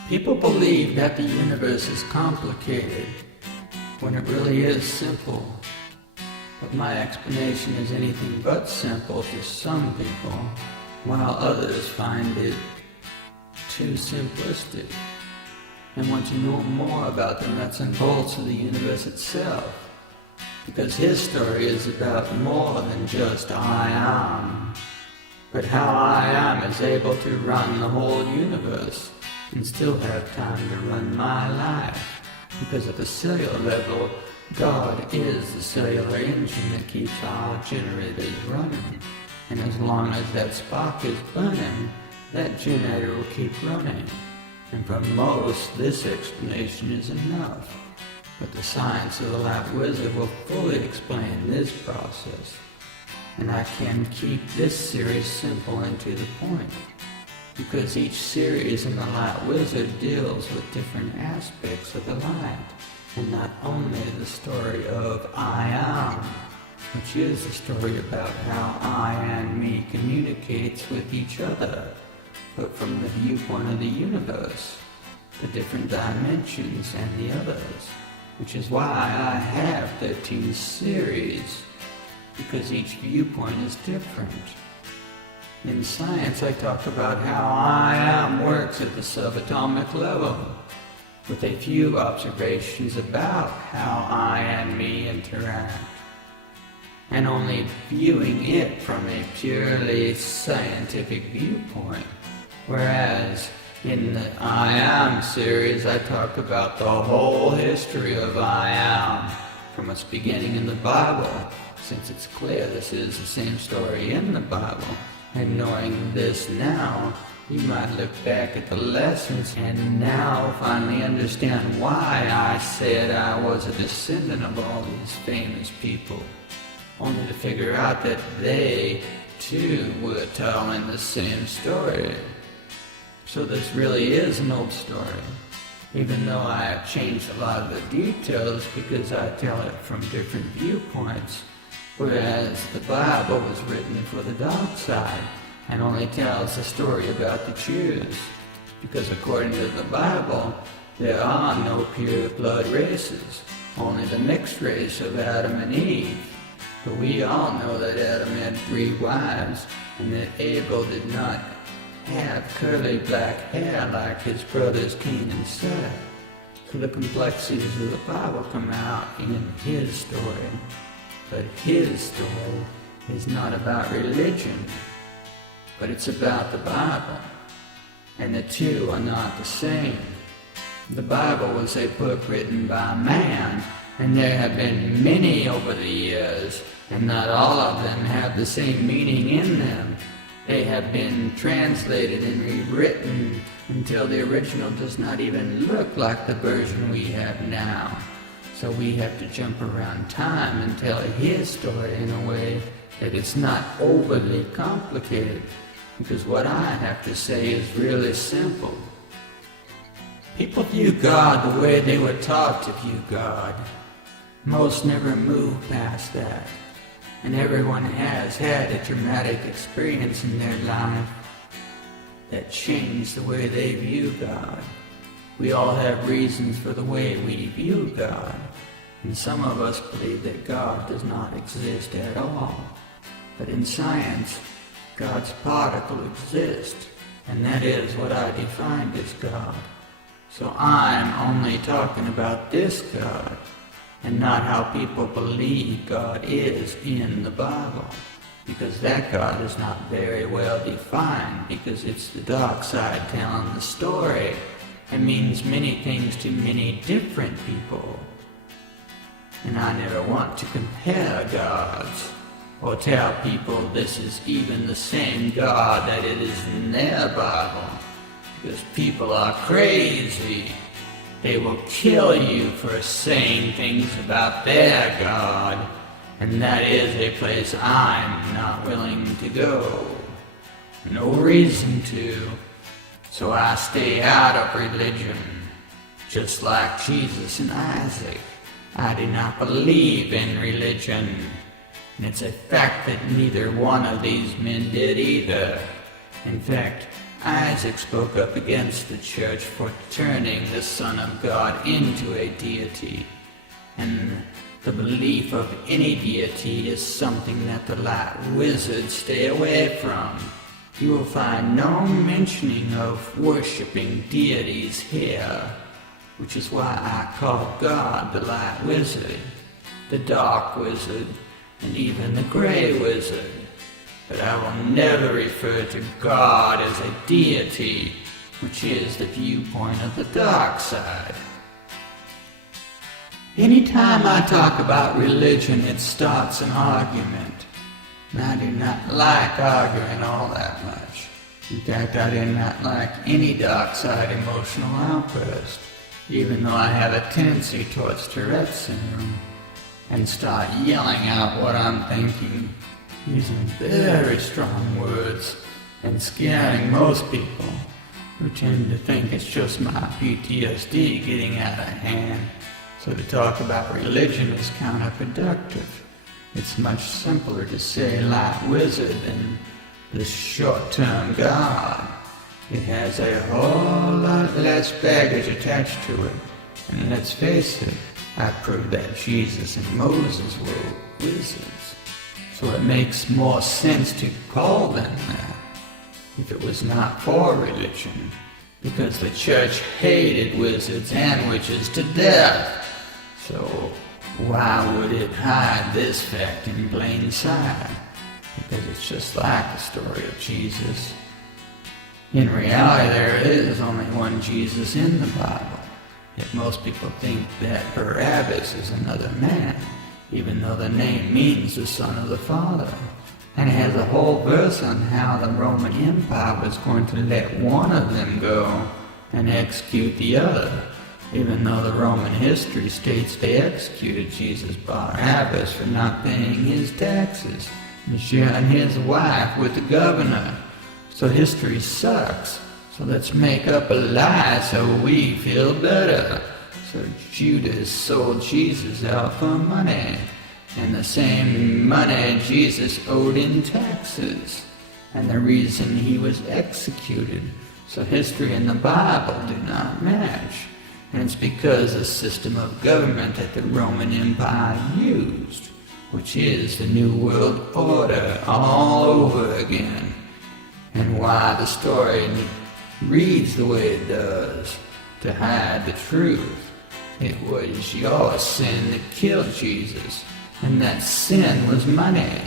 People believe that the universe is complicated, when it really is simple. But my explanation is anything but simple to some people, while others find it too simplistic and want to know more about the nuts and bolts of the universe itself. Because his story is about more than just I am, but how I am is able to run the whole universe and still have time to run my life. Because at the cellular level, God is the cellular engine that keeps our generators running. And as long as that spark is burning, that generator will keep running. And for most, this explanation is enough. But the science of the Light Wizzard will fully explain this process. And I can keep this series simple and to the point. because each series in the Light Wizzard deals with different aspects of the light, and not only the story of I Am, which is the story about how I and me communicates with each other, but from the viewpoint of the universe, the different dimensions and the others, which is why I have 13 series, because each viewpoint is different. In science, I talk about how I Am works at the subatomic level, with a few observations about how I and me interact, and only viewing it from a purely scientific viewpoint. Whereas in the I Am series, I talk about the whole history of I Am, from its beginning in the Bible, since it's clear this is the same story in the Bible. And knowing this now, you might look back at the lessons and now finally understand why I said I was a descendant of all these famous people, only to figure out that they, too, were telling the same story. So this really is an old story, even though I have changed a lot of the details because I tell it from different viewpoints. Whereas the Bible was written for the dark side and only tells the story about the Jews. Because according to the Bible, there are no pure blood races, only the mixed race of Adam and Eve. But we all know that Adam had 3 wives and that Abel did not have curly black hair like his brothers Cain and Seth. So the complexities of the Bible come out in his story. But his story is not about religion, but it's about the Bible, and the two are not the same. The Bible was a book written by man, and there have been many over the years, and not all of them have the same meaning in them. They have been translated and rewritten until the original does not even look like the version we have now. So we have to jump around time and tell his story in a way that it's not overly complicated, because what I have to say is really simple. People view God the way they were taught to view God. Most never move past that, and everyone has had a traumatic experience in their life that changed the way they view God. We all have reasons for the way we view God, and some of us believe that God does not exist at all. But in science, God's particle exists, and that is what I defined as God. So I'm only talking about this God, and not how people believe God is in the Bible, because that God is not very well defined, because it's the dark side telling the story. It means many things to many different people. And I never want to compare gods, or tell people this is even the same God that it is in their Bible, because people are crazy. They will kill you for saying things about their God, and that is a place I'm not willing to go. No reason to. So I stay out of religion, just like Jesus and Isaac. I do not believe in religion, and it's a fact that neither one of these men did either. In fact, Isaac spoke up against the church for turning the Son of God into a deity, and the belief of any deity is something that the Light Wizards stay away from. You will find no mentioning of worshipping deities here, which is why I call God the Light Wizard, the Dark Wizard, and even the Gray Wizard. But I will never refer to God as a deity, which is the viewpoint of the dark side. Anytime I talk about religion, it starts an argument. And I do not like arguing all that much. In fact, I do not like any dark side emotional outburst, even though I have a tendency towards Tourette's syndrome, and start yelling out what I'm thinking, using very strong words and scaring most people who tend to think it's just my PTSD getting out of hand. So to talk about religion is counterproductive. It's much simpler to say Light Wizzard than this short-term God. It has a whole lot less baggage attached to it. And let's face it, I proved that Jesus and Moses were wizards. So it makes more sense to call them that if it was not for religion, because the church hated wizards and witches to death. So why would it hide this fact in plain sight? Because it's just like the story of Jesus. In reality, there is only one Jesus in the Bible. Yet most people think that Barabbas is another man, even though the name means the son of the Father. And it has a whole verse on how the Roman Empire was going to let one of them go and execute the other, even though the Roman history states they executed Jesus Barabbas for not paying his taxes and sharing his wife with the governor. So history sucks. So let's make up a lie so we feel better. So Judas sold Jesus out for money, and the same money Jesus owed in taxes, and the reason he was executed. So history and the Bible do not match. And it's because the system of government that the Roman Empire used, which is the New World Order all over again. And why the story reads the way it does, to hide the truth. It was your sin that killed Jesus, and that sin was money.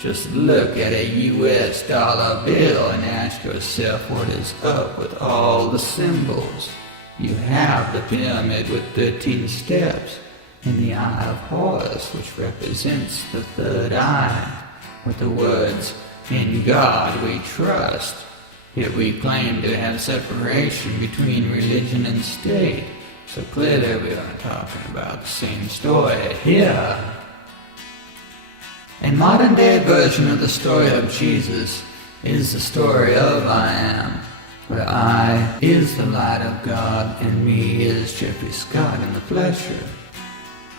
Just look at a US dollar bill and ask yourself what is up with all the symbols. You have the pyramid with 13 steps, and the Eye of Horus, which represents the third eye, with the words, "In God we trust." Yet we claim to have separation between religion and state, so clearly we are talking about the same story here. A modern-day version of the story of Jesus is the story of I Am, where I is the light of God and me is Jeffrey Scott in the Flesh.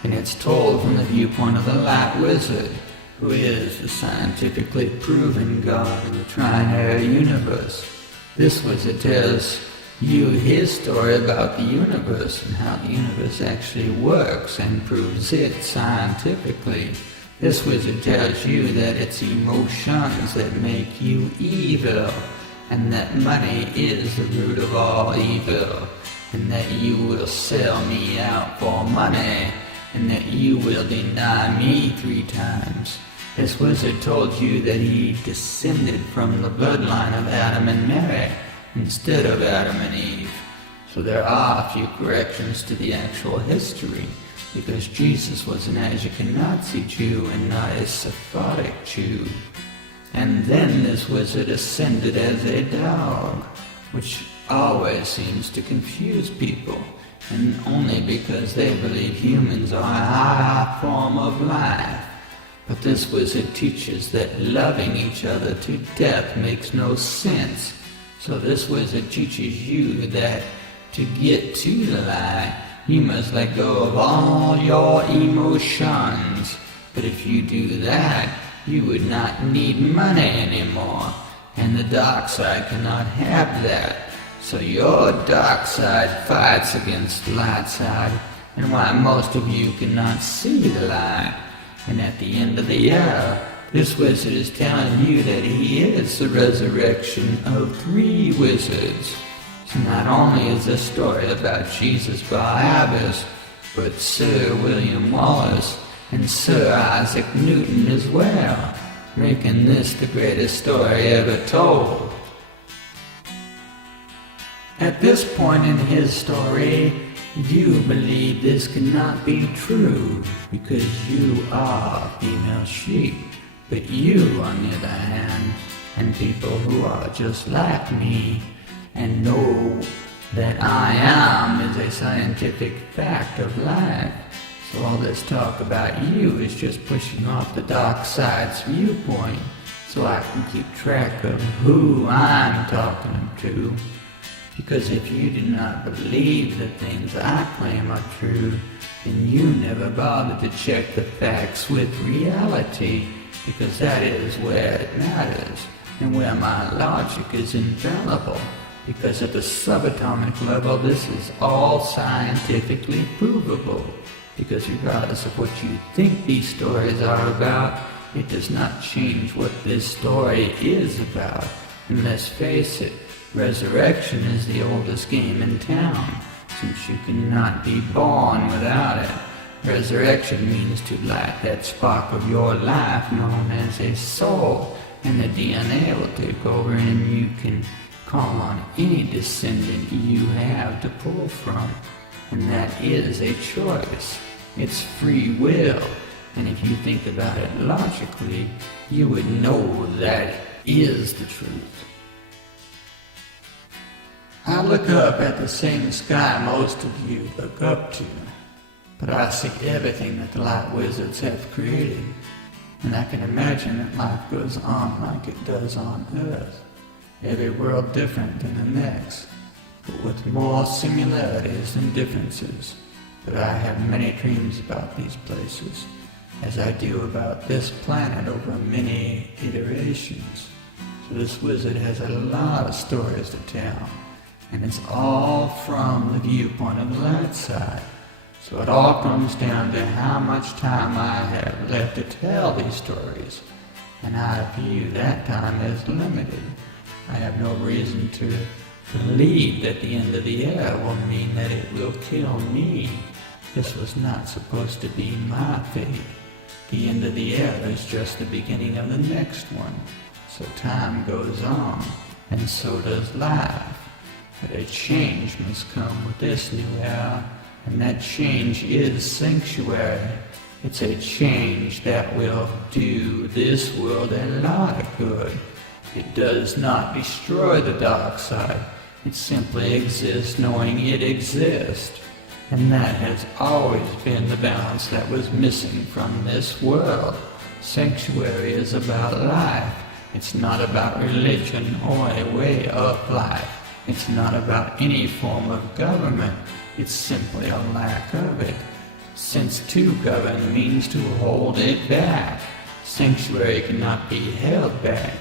And it's told from the viewpoint of the Light Wizzard, who is the scientifically proven God in the Trinary universe. This wizard tells you his story about the universe and how the universe actually works and proves it scientifically. This wizard tells you that it's emotions that make you evil, and that money is the root of all evil, and that you will sell me out for money, and that you will deny me 3 times. This wizard told you that he descended from the bloodline of Adam and Mary instead of Adam and Eve. So there are a few corrections to the actual history, because Jesus was an Ashkenazi Jew and not a Sephardic Jew. And then this wizard ascended as a dog, which always seems to confuse people, and only because they believe humans are a higher form of life. But this wizard teaches that loving each other to death makes no sense. So this wizard teaches you that to get to the light, you must let go of all your emotions. But if you do that, you would not need money anymore. And the dark side cannot have that. So your dark side fights against the light side, and why most of you cannot see the light. And at the end of the hour, this wizard is telling you that he is the resurrection of 3 wizards. So not only is this story about Jesus Barabbas, but Sir William Wallace and Sir Isaac Newton as well, making this the greatest story ever told. At this point in his story, you believe this cannot be true because you are female sheep. But you, on the other hand, and people who are just like me and know that I am is a scientific fact of life. So all this talk about you is just pushing off the dark side's viewpoint. so I can keep track of who I'm talking to. Because if you do not believe the things I claim are true, then you never bother to check the facts with reality, because that is where it matters, and where my logic is infallible. Because at the subatomic level, this is all scientifically provable. Because regardless of what you think these stories are about, it does not change what this story is about. And let's face it, resurrection is the oldest game in town, since you cannot be born without it. Resurrection means to light that spark of your life known as a soul, and the DNA will take over and you can call on any descendant you have to pull from. And that is a choice. It's free will. And if you think about it logically, you would know that is the truth. I look up at the same sky most of you look up to, but I see everything that the Light Wizards have created, and I can imagine that life goes on like it does on Earth, every world different than the next, but with more similarities than differences. But I have many dreams about these places, as I do about this planet over many iterations. So this wizard has a lot of stories to tell, and it's all from the viewpoint of the light side. So it all comes down to how much time I have left to tell these stories, and I view that time as limited. I have no reason to believe that the end of the era will mean that it will kill me. This was not supposed to be my fate. The end of the era is just the beginning of the next one. So time goes on, and so does life. But a change must come with this new era, and that change is sanctuary. It's a change that will do this world a lot of good. It does not destroy the dark side. It simply exists knowing it exists. And that has always been the balance that was missing from this world. Sanctuary is about life. It's not about religion or a way of life. It's not about any form of government. It's simply a lack of it. Since to govern means to hold it back, sanctuary cannot be held back.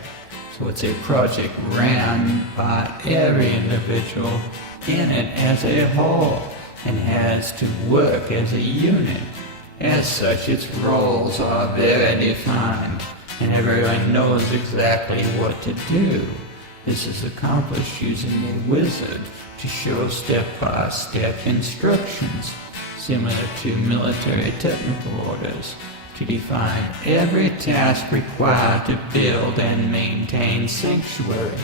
So it's a project ran by every individual in it as a whole, and has to work as a unit. As such, its roles are very defined, and everyone knows exactly what to do. This is accomplished using a wizard to show step-by-step instructions, similar to military technical orders, to define every task required to build and maintain sanctuary,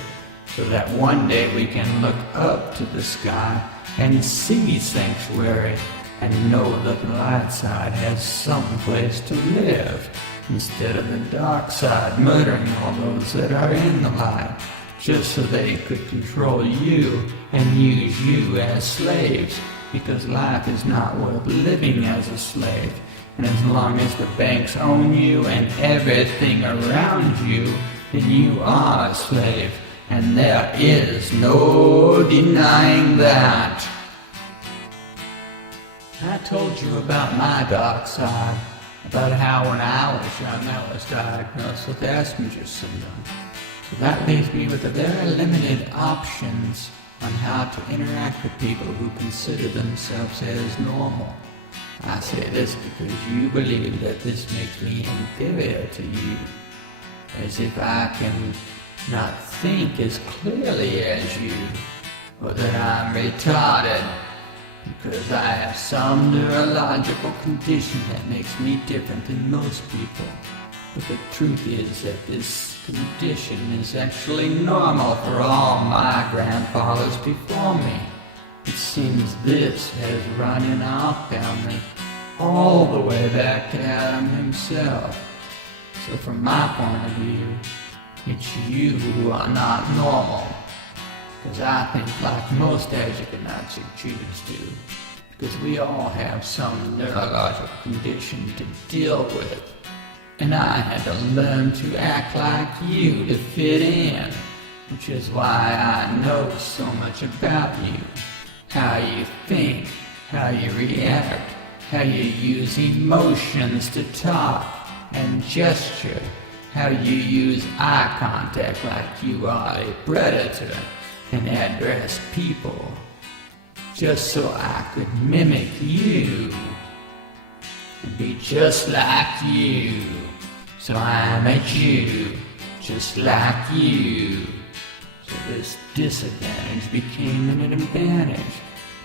so that one day we can look up to the sky and see sanctuary and know that the light side has some place to live, instead of the dark side murdering all those that are in the light, just so they could control you and use you as slaves, because life is not worth living as a slave. And as long as the banks own you and everything around you, then you are a slave. And there is no denying that. I told you about my dark side, about how when I was young I was diagnosed with Asperger's syndrome. So that leaves me with a very limited options on how to interact with people who consider themselves as normal. I say this because you believe that this makes me inferior to you, as if I can not think as clearly as you, or that I'm retarded because I have some neurological condition that makes me different than most people. But the truth is that this condition is actually normal for all my grandfathers before me. It seems this has run in our family all the way back to Adam himself. So from my point of view, it's you who are not normal. Because I think like most Ashkenazi Jews do. Because we all have some neurological condition to deal with. and I had to learn to act like you to fit in, which is why I know so much about you. How you think, how you react, how you use emotions to talk and gesture, how you use eye contact like you are a predator and address people, just so I could mimic you and be just like you. So I'm a Jew, just like you. So this disadvantage became an advantage,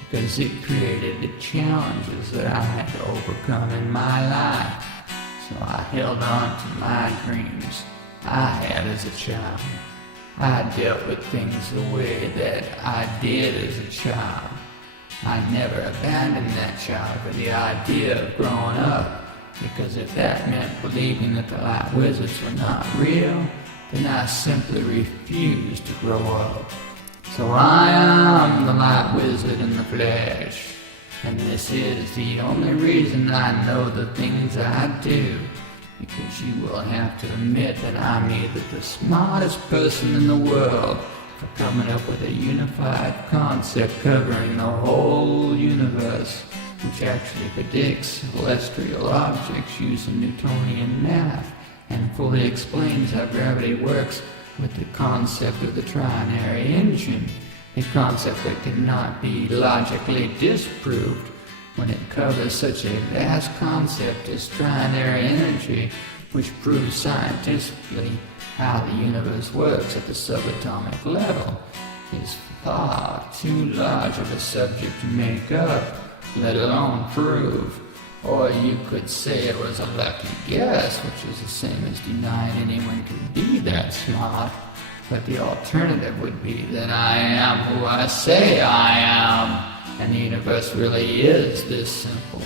because it created the challenges that I had to overcome in my life. So I held on to my dreams I had as a child. I dealt with things the way that I did as a child. I never abandoned that child for the idea of growing up, because if that meant believing that the Light Wizards were not real, then I simply refused to grow up. So I am the Light Wizard in the flesh, and this is the only reason I know the things I do, because you will have to admit that I'm either the smartest person in the world for coming up with a unified concept covering the whole universe, which actually predicts celestial objects using Newtonian math and fully explains how gravity works with the concept of the Trinary engine, a concept that cannot be logically disproved when it covers such a vast concept as trinary energy, which proves scientifically how the universe works at the subatomic level, is far too large of a subject to make up, let alone prove. Or you could say it was a lucky guess, which is the same as denying anyone could be that smart. But the alternative would be that I am who I say I am, and the universe really is this simple.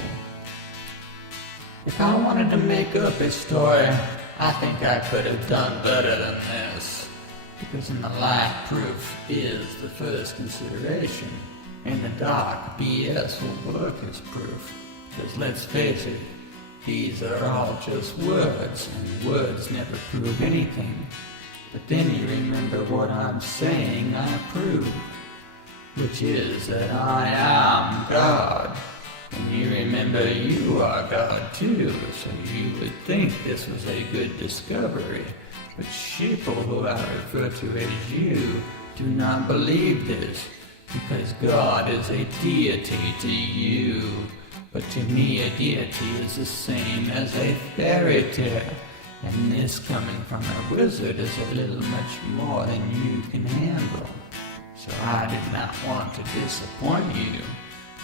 If I wanted to make up a story, I think I could have done better than this. Because in the light, proof is the first consideration. In the dark, BS will work as proof. Because let's face it, these are all just words, and words never prove anything. But then you remember what I'm saying I prove, which is that I am God. And you remember you are God too, so you would think this was a good discovery. But people who I refer to as you do not believe this, because God is a deity to you. But to me, a deity is the same as a fairy tale, and this coming from a wizard is a little much more than you can handle. So I did not want to disappoint you,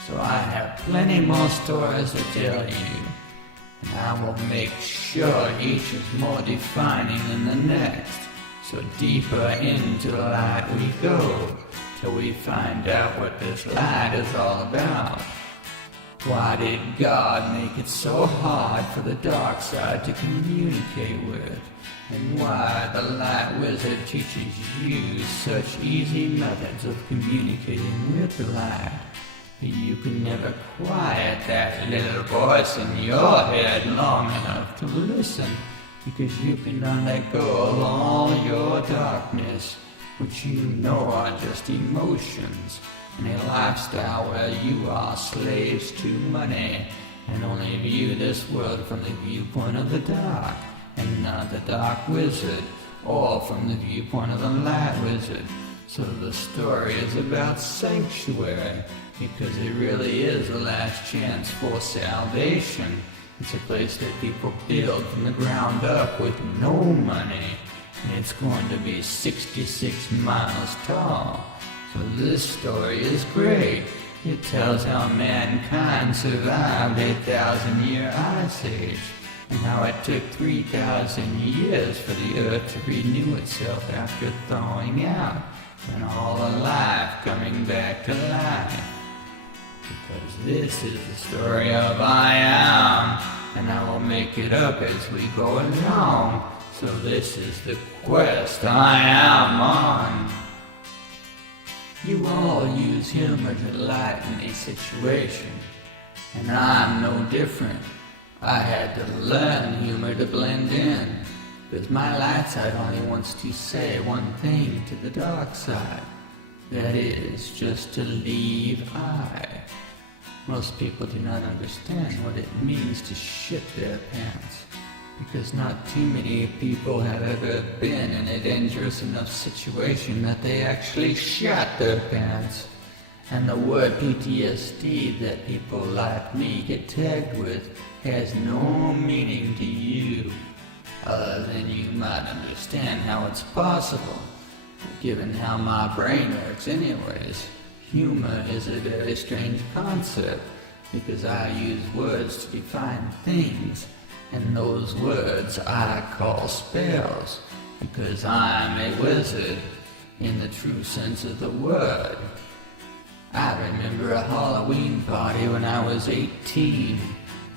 so I have plenty more stories to tell you, and I will make sure each is more defining than the next. So deeper into the light we go, till we find out what this light is all about. Why did God make it so hard for the dark side to communicate with? And why the Light Wizard teaches you such easy methods of communicating with the light? But you can never quiet that little voice in your head long enough to listen, because you cannot let go of all your darkness, which you know are just emotions, in a lifestyle where you are slaves to money, and only view this world from the viewpoint of the dark, and not the dark wizard, or from the viewpoint of the light wizard. So the story is about sanctuary, because it really is the last chance for salvation. It's a place that people build from the ground up with no money, and it's going to be 66 miles tall. So this story is great. It tells how mankind survived a 1,000-year ice age, and how it took 3,000 years for the earth to renew itself after thawing out, and all alive coming back to life. Because this is the story of I Am, and I will make it up as we go along. So this is the quest I am on. You all use humor to lighten a situation, and I'm no different. I had to learn humor to blend in, because my light side only wants to say one thing to the dark side. That is, just to leave I. Most people do not understand what it means to shit their pants, because not too many people have ever been in a dangerous enough situation that they actually shat their pants. And the word PTSD that people like me get tagged with has no meaning to you, other than you might understand how it's possible. Given how my brain works anyways, humor is a very strange concept, because I use words to define things, and those words I call spells, because I'm a wizard in the true sense of the word. I remember a Halloween party when I was 18.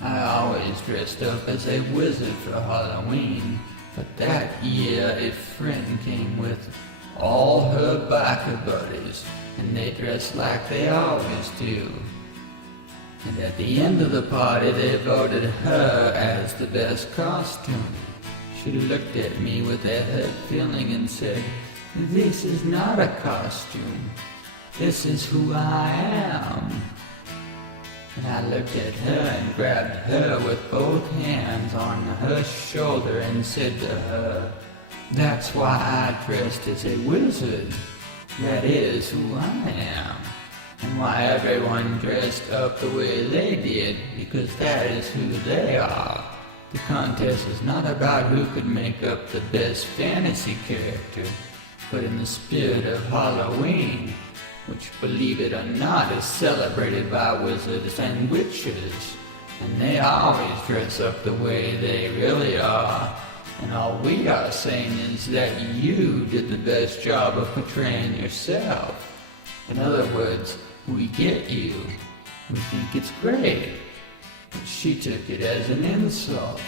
I always dressed up as a wizard for Halloween, but that year a friend came with all her biker buddies, and they dressed like they always do. And at the end of the party, they voted her as the best costume. She looked at me with a hurt feeling and said, "This is not a costume. This is who I am." And I looked at her and grabbed her with both hands on her shoulder and said to her, "That's why I dressed as a wizard. That is who I am. And why everyone dressed up the way they did, because that is who they are. The contest is not about who could make up the best fantasy character, but in the spirit of Halloween, which, believe it or not, is celebrated by wizards and witches, and they always dress up the way they really are. And all we are saying is that you did the best job of portraying yourself. In other words, we get you. We think it's great." But she took it as an insult.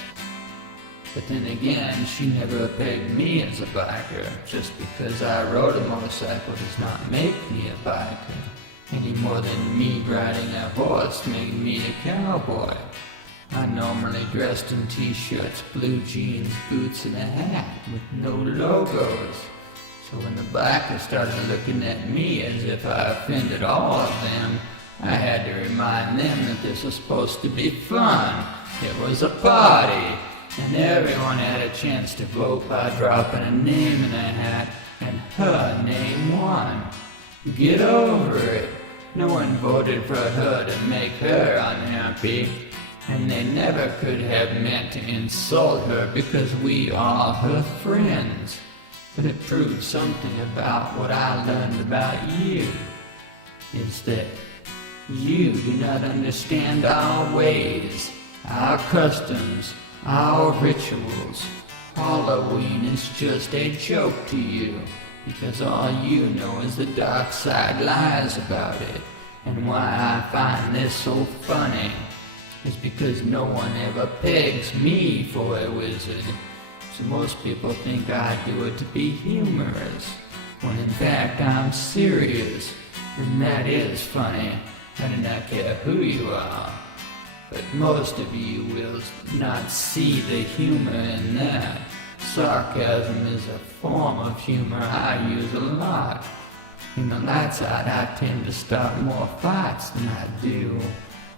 But then again, she never pegged me as a biker. Just because I rode a motorcycle does not make me a biker, any more than me riding a horse made me a cowboy. I normally dressed in t-shirts, blue jeans, boots, and a hat with no logos. So when the bikers started looking at me as if I offended all of them, I had to remind them that this was supposed to be fun. It was a party, and everyone had a chance to vote by dropping a name in a hat, and her name won. Get over it. No one voted for her to make her unhappy. And they never could have meant to insult her because we are her friends. But it proves something about what I learned about you, is that you do not understand our ways, our customs, our rituals. Halloween is just a joke to you, because all you know is the dark side lies about it. And why I find this so funny is because no one ever pegs me for a wizard. So most people think I do it to be humorous, when in fact I'm serious. And that is funny. I do not care who you are. But most of you will not see the humor in that. Sarcasm is a form of humor I use a lot. In the light side, I tend to start more fights than I do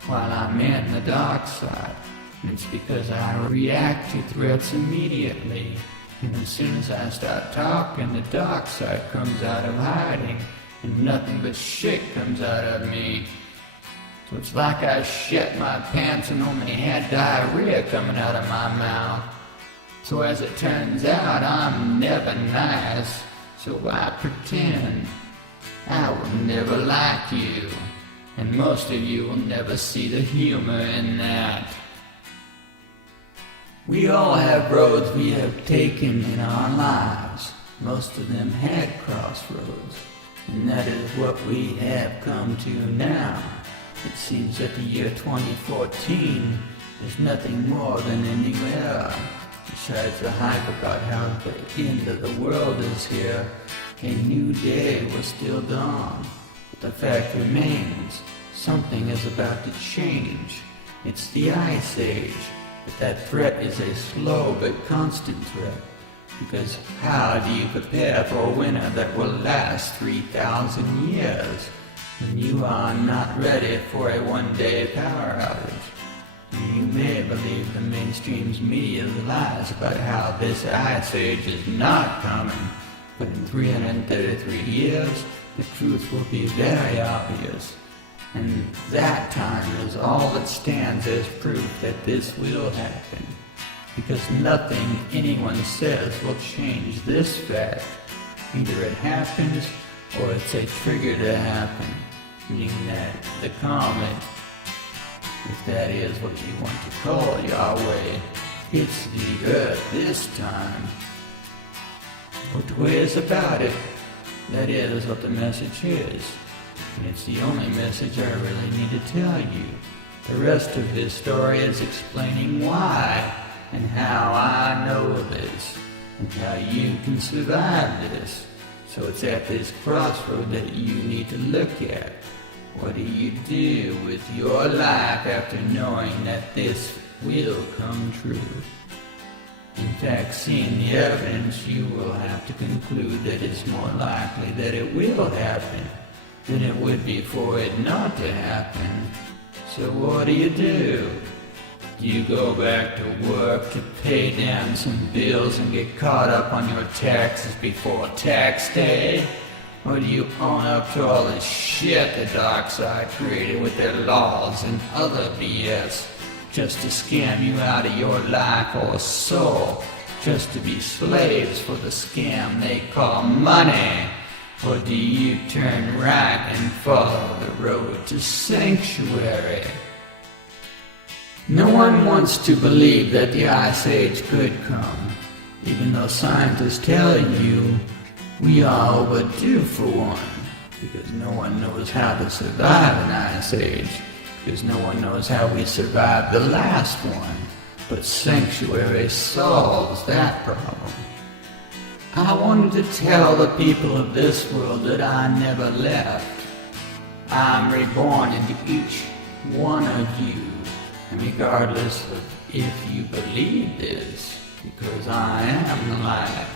while I'm in the dark side. It's because I react to threats immediately. And as soon as I start talking, the dark side comes out of hiding, and nothing but shit comes out of me. So it's like I shit my pants and only had diarrhea coming out of my mouth. So as it turns out, I'm never nice, so why pretend? I will never like you, and most of you will never see the humor in that. We all have roads we have taken in our lives. Most of them had crossroads, and that is what we have come to now. It seems that the year 2014 is nothing more than a new era. Besides the hype about how the end of the world is here, a new day will still dawn. But the fact remains, something is about to change. It's the Ice Age, But that threat is a slow but constant threat. Because how do you prepare for a winter that will last 3,000 years when you are not ready for a one-day power outage? You may believe the mainstream's media's lies about how this ice age is not coming, but in 333 years, the truth will be very obvious. And that time is all that stands as proof that this will happen. Because nothing anyone says will change this fact. Either it happens, or it's a trigger to happen. Meaning that the comet, if that is what you want to call Yahweh, hits the earth this time. No two ways about it. That is what the message is. And it's the only message I really need to tell you. The rest of his story is explaining why and how I know this, and how you can survive this. So it's at this crossroad that you need to look at. What do you do with your life after knowing that this will come true? In fact, seeing the evidence, you will have to conclude that it's more likely that it will happen than it would be for it not to happen. So what do? Do you go back to work to pay down some bills and get caught up on your taxes before tax day? Or do you own up to all the shit the dark side created with their laws and other BS just to scam you out of your life or soul, just to be slaves for the scam they call money? Or do you turn right and follow the road to sanctuary? No one wants to believe that the Ice Age could come, even though scientists tell you we are overdue for one, because no one knows how to survive an Ice Age, because no one knows how we survived the last one, but Sanctuary solves that problem. I wanted to tell the people of this world that I never left. I'm reborn into each one of you. And regardless of if you believe this, because I am the light,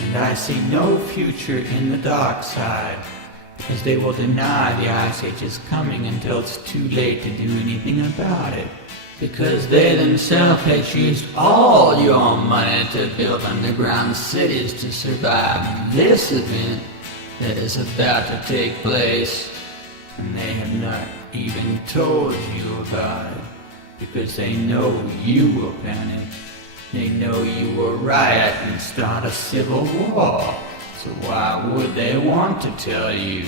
and I see no future in the dark side, because they will deny the Ice Age is coming until it's too late to do anything about it, because they themselves had used all your money to build underground cities to survive this event that is about to take place, and they have not even told you about it. Because they know you will panic. They know you will riot and start a civil war. So why would they want to tell you?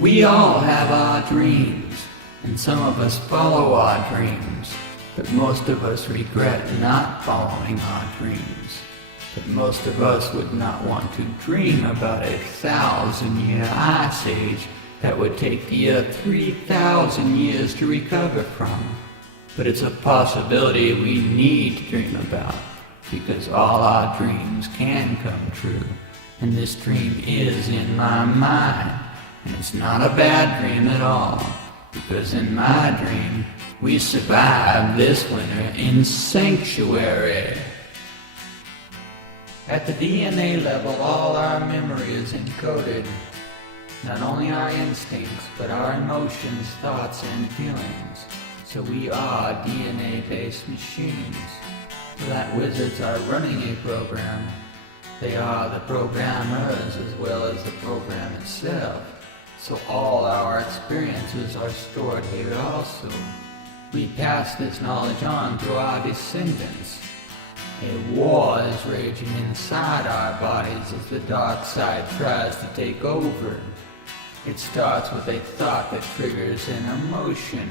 We all have our dreams, and some of us follow our dreams, but most of us regret not following our dreams. But most of us would not want to dream about a 1,000-year ice age that would take the Earth 3,000 years to recover from. But it's a possibility we need to dream about, because all our dreams can come true. And this dream is in my mind, and it's not a bad dream at all, because in my dream, we survived this winter in Sanctuary. At the DNA level, all our memory is encoded. Not only our instincts, but our emotions, thoughts, and feelings. So we are DNA-based machines. Light Wizards are running a program. They are the programmers as well as the program itself. So all our experiences are stored here also. We pass this knowledge on to our descendants. A war is raging inside our bodies as the dark side tries to take over. It starts with a thought that triggers an emotion,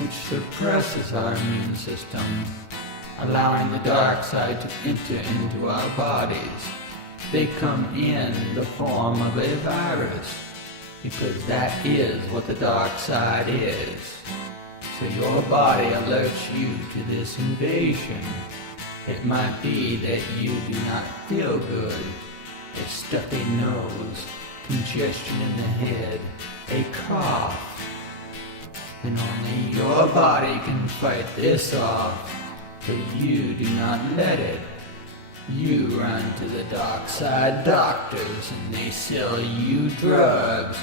which suppresses our immune system, allowing the dark side to enter into our bodies. They come in the form of a virus, because that is what the dark side is. So your body alerts you to this invasion. It might be that you do not feel good, a stuffy nose, congestion in the head, a cough. then only your body can fight this off. But you do not let it. You run to the dark side doctors and they sell you drugs.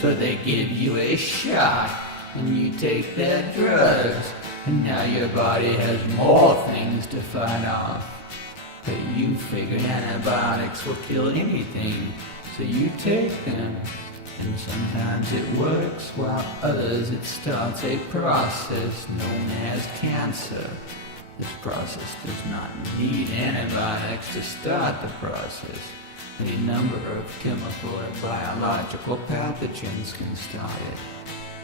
So they give you a shot and you take their drugs, and now your body has more things to fight off. But you figured antibiotics will kill anything, so you take them. And sometimes it works, while others it starts a process known as cancer. This process does not need antibiotics to start the process. Any number of chemical or biological pathogens can start it.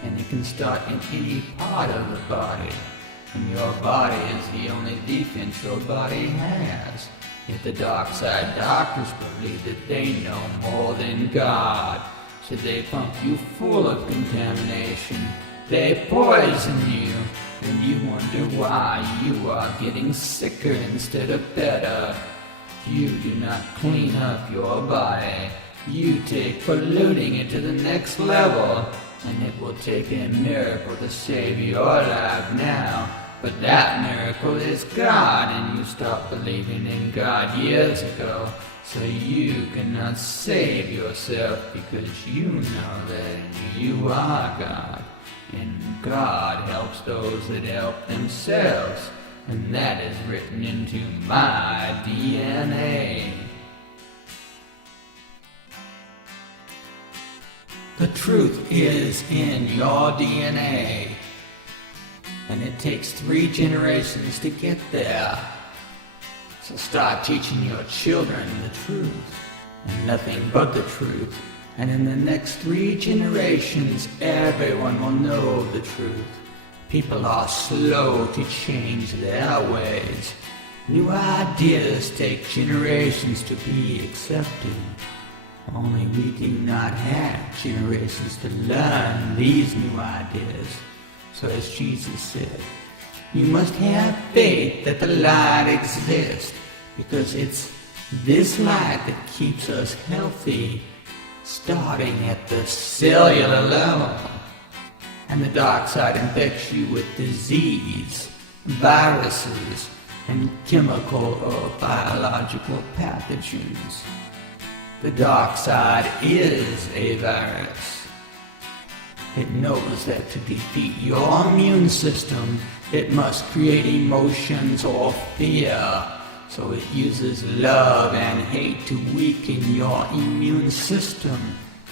And it can start in any part of the body. And your body is the only defense your body has. Yet the dark side doctors believe that they know more than God. So they pump you full of contamination. They poison you. And you wonder why you are getting sicker instead of better. You do not clean up your body. You take polluting it to the next level. And it will take a miracle to save your life now. But that miracle is God, and you stopped believing in God years ago. So you cannot save yourself because you know that you are God. And God helps those that help themselves. And that is written into my DNA. The truth is in your DNA. And it takes 3 generations to get there. So start teaching your children the truth, and nothing but the truth. And in the next 3 generations, everyone will know the truth. People are slow to change their ways. New ideas take generations to be accepted. Only we do not have generations to learn these new ideas. So as Jesus said, you must have faith that the light exists, because it's this light that keeps us healthy, starting at the cellular level. And the dark side infects you with disease, viruses, and chemical or biological pathogens. The dark side is a virus. It knows that to defeat your immune system, it must create emotions or fear. So it uses love and hate to weaken your immune system.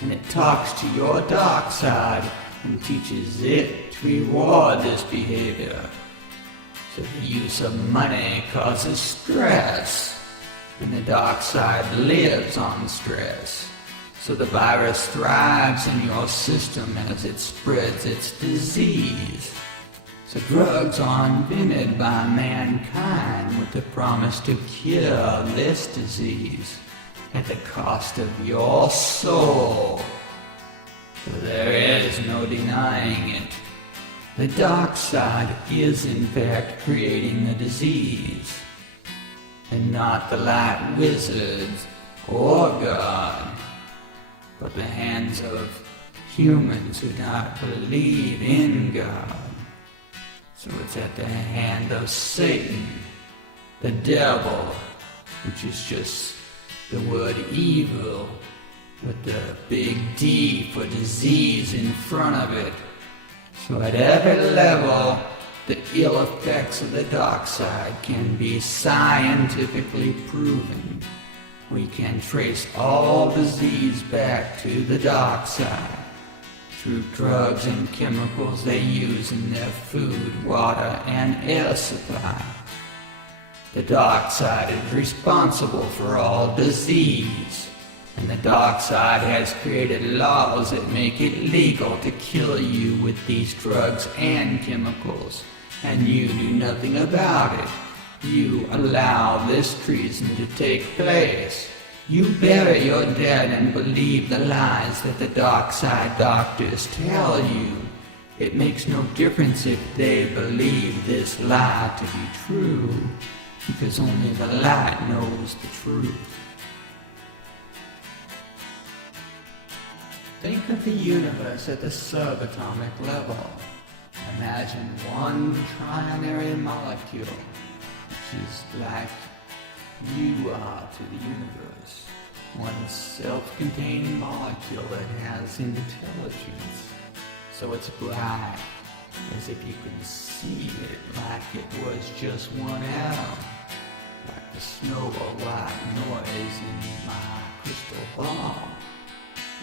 And it talks to your dark side and teaches it to reward this behavior. So the use of money causes stress. And the dark side lives on stress. So the virus thrives in your system as it spreads its disease. So drugs are invented by mankind with the promise to cure this disease at the cost of your soul. So there is no denying it. The dark side is in fact creating the disease, and not the Light Wizards or God, but the hands of humans who do not believe in God. So it's at the hand of Satan, the devil, which is just the word evil, with the big D for disease in front of it. So at every level, the ill effects of the dark side can be scientifically proven. We can trace all disease back to the dark side through drugs and chemicals they use in their food, water, and air supply. The dark side is responsible for all disease, and the dark side has created laws that make it legal to kill you with these drugs and chemicals, and you do nothing about it. You allow this treason to take place. You bury your dead and believe the lies that the dark side doctors tell you. It makes no difference if they believe this lie to be true, because only the light knows the truth. Think of the universe at the subatomic level. Imagine one trinary molecule, which is like you are to the universe. One self-contained molecule that has intelligence. So it's bright, as if you can see it like it was just one atom. Like the snow or white noise in my crystal ball.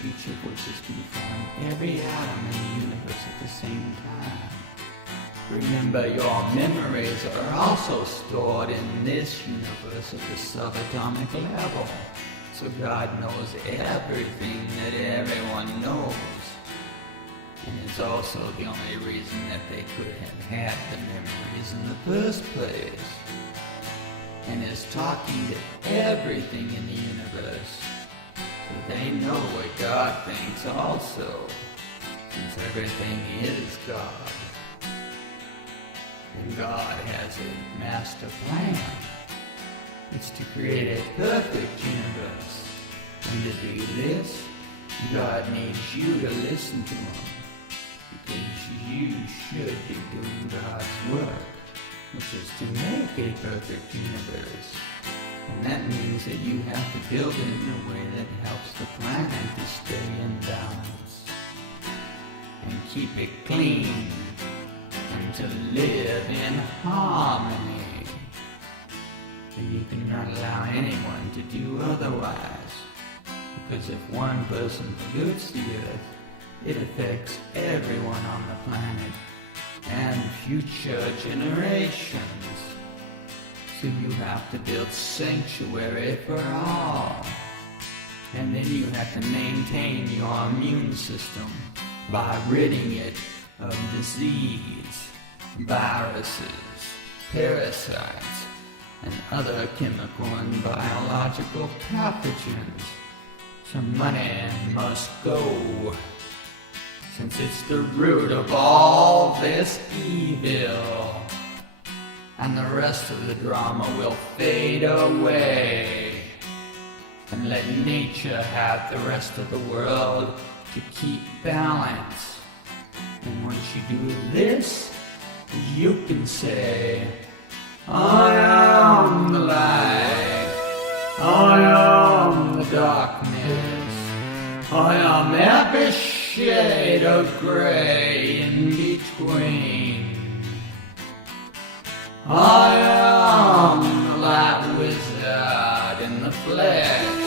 Each of which is confronting every atom in the universe at the same time. Remember, your memories are also stored in this universe at the subatomic level. So God knows everything that everyone knows. And it's also the only reason that they could have had the memories in the first place. And is talking to everything in the universe. So they know what God thinks also. Since everything is God. And God has a master plan. It's to create a perfect universe. And to do this, God needs you to listen to Him. Because you should be doing God's work, which is to make a perfect universe. And that means that you have to build it in a way that helps the planet to stay in balance. And keep it clean. And to live in harmony. And you cannot allow anyone to do otherwise. Because if one person pollutes the earth, it affects everyone on the planet and future generations. So you have to build sanctuary for all. And then you have to maintain your immune system by ridding it of disease, viruses, parasites, and other chemical and biological pathogens. So money must go, since it's the root of all this evil. And the rest of the drama will fade away. And let nature have the rest of the world to keep balance. And once you do this, you can say, I am the light, I am the darkness, I am every shade of gray in between. I am the Light Wizzard in the flesh.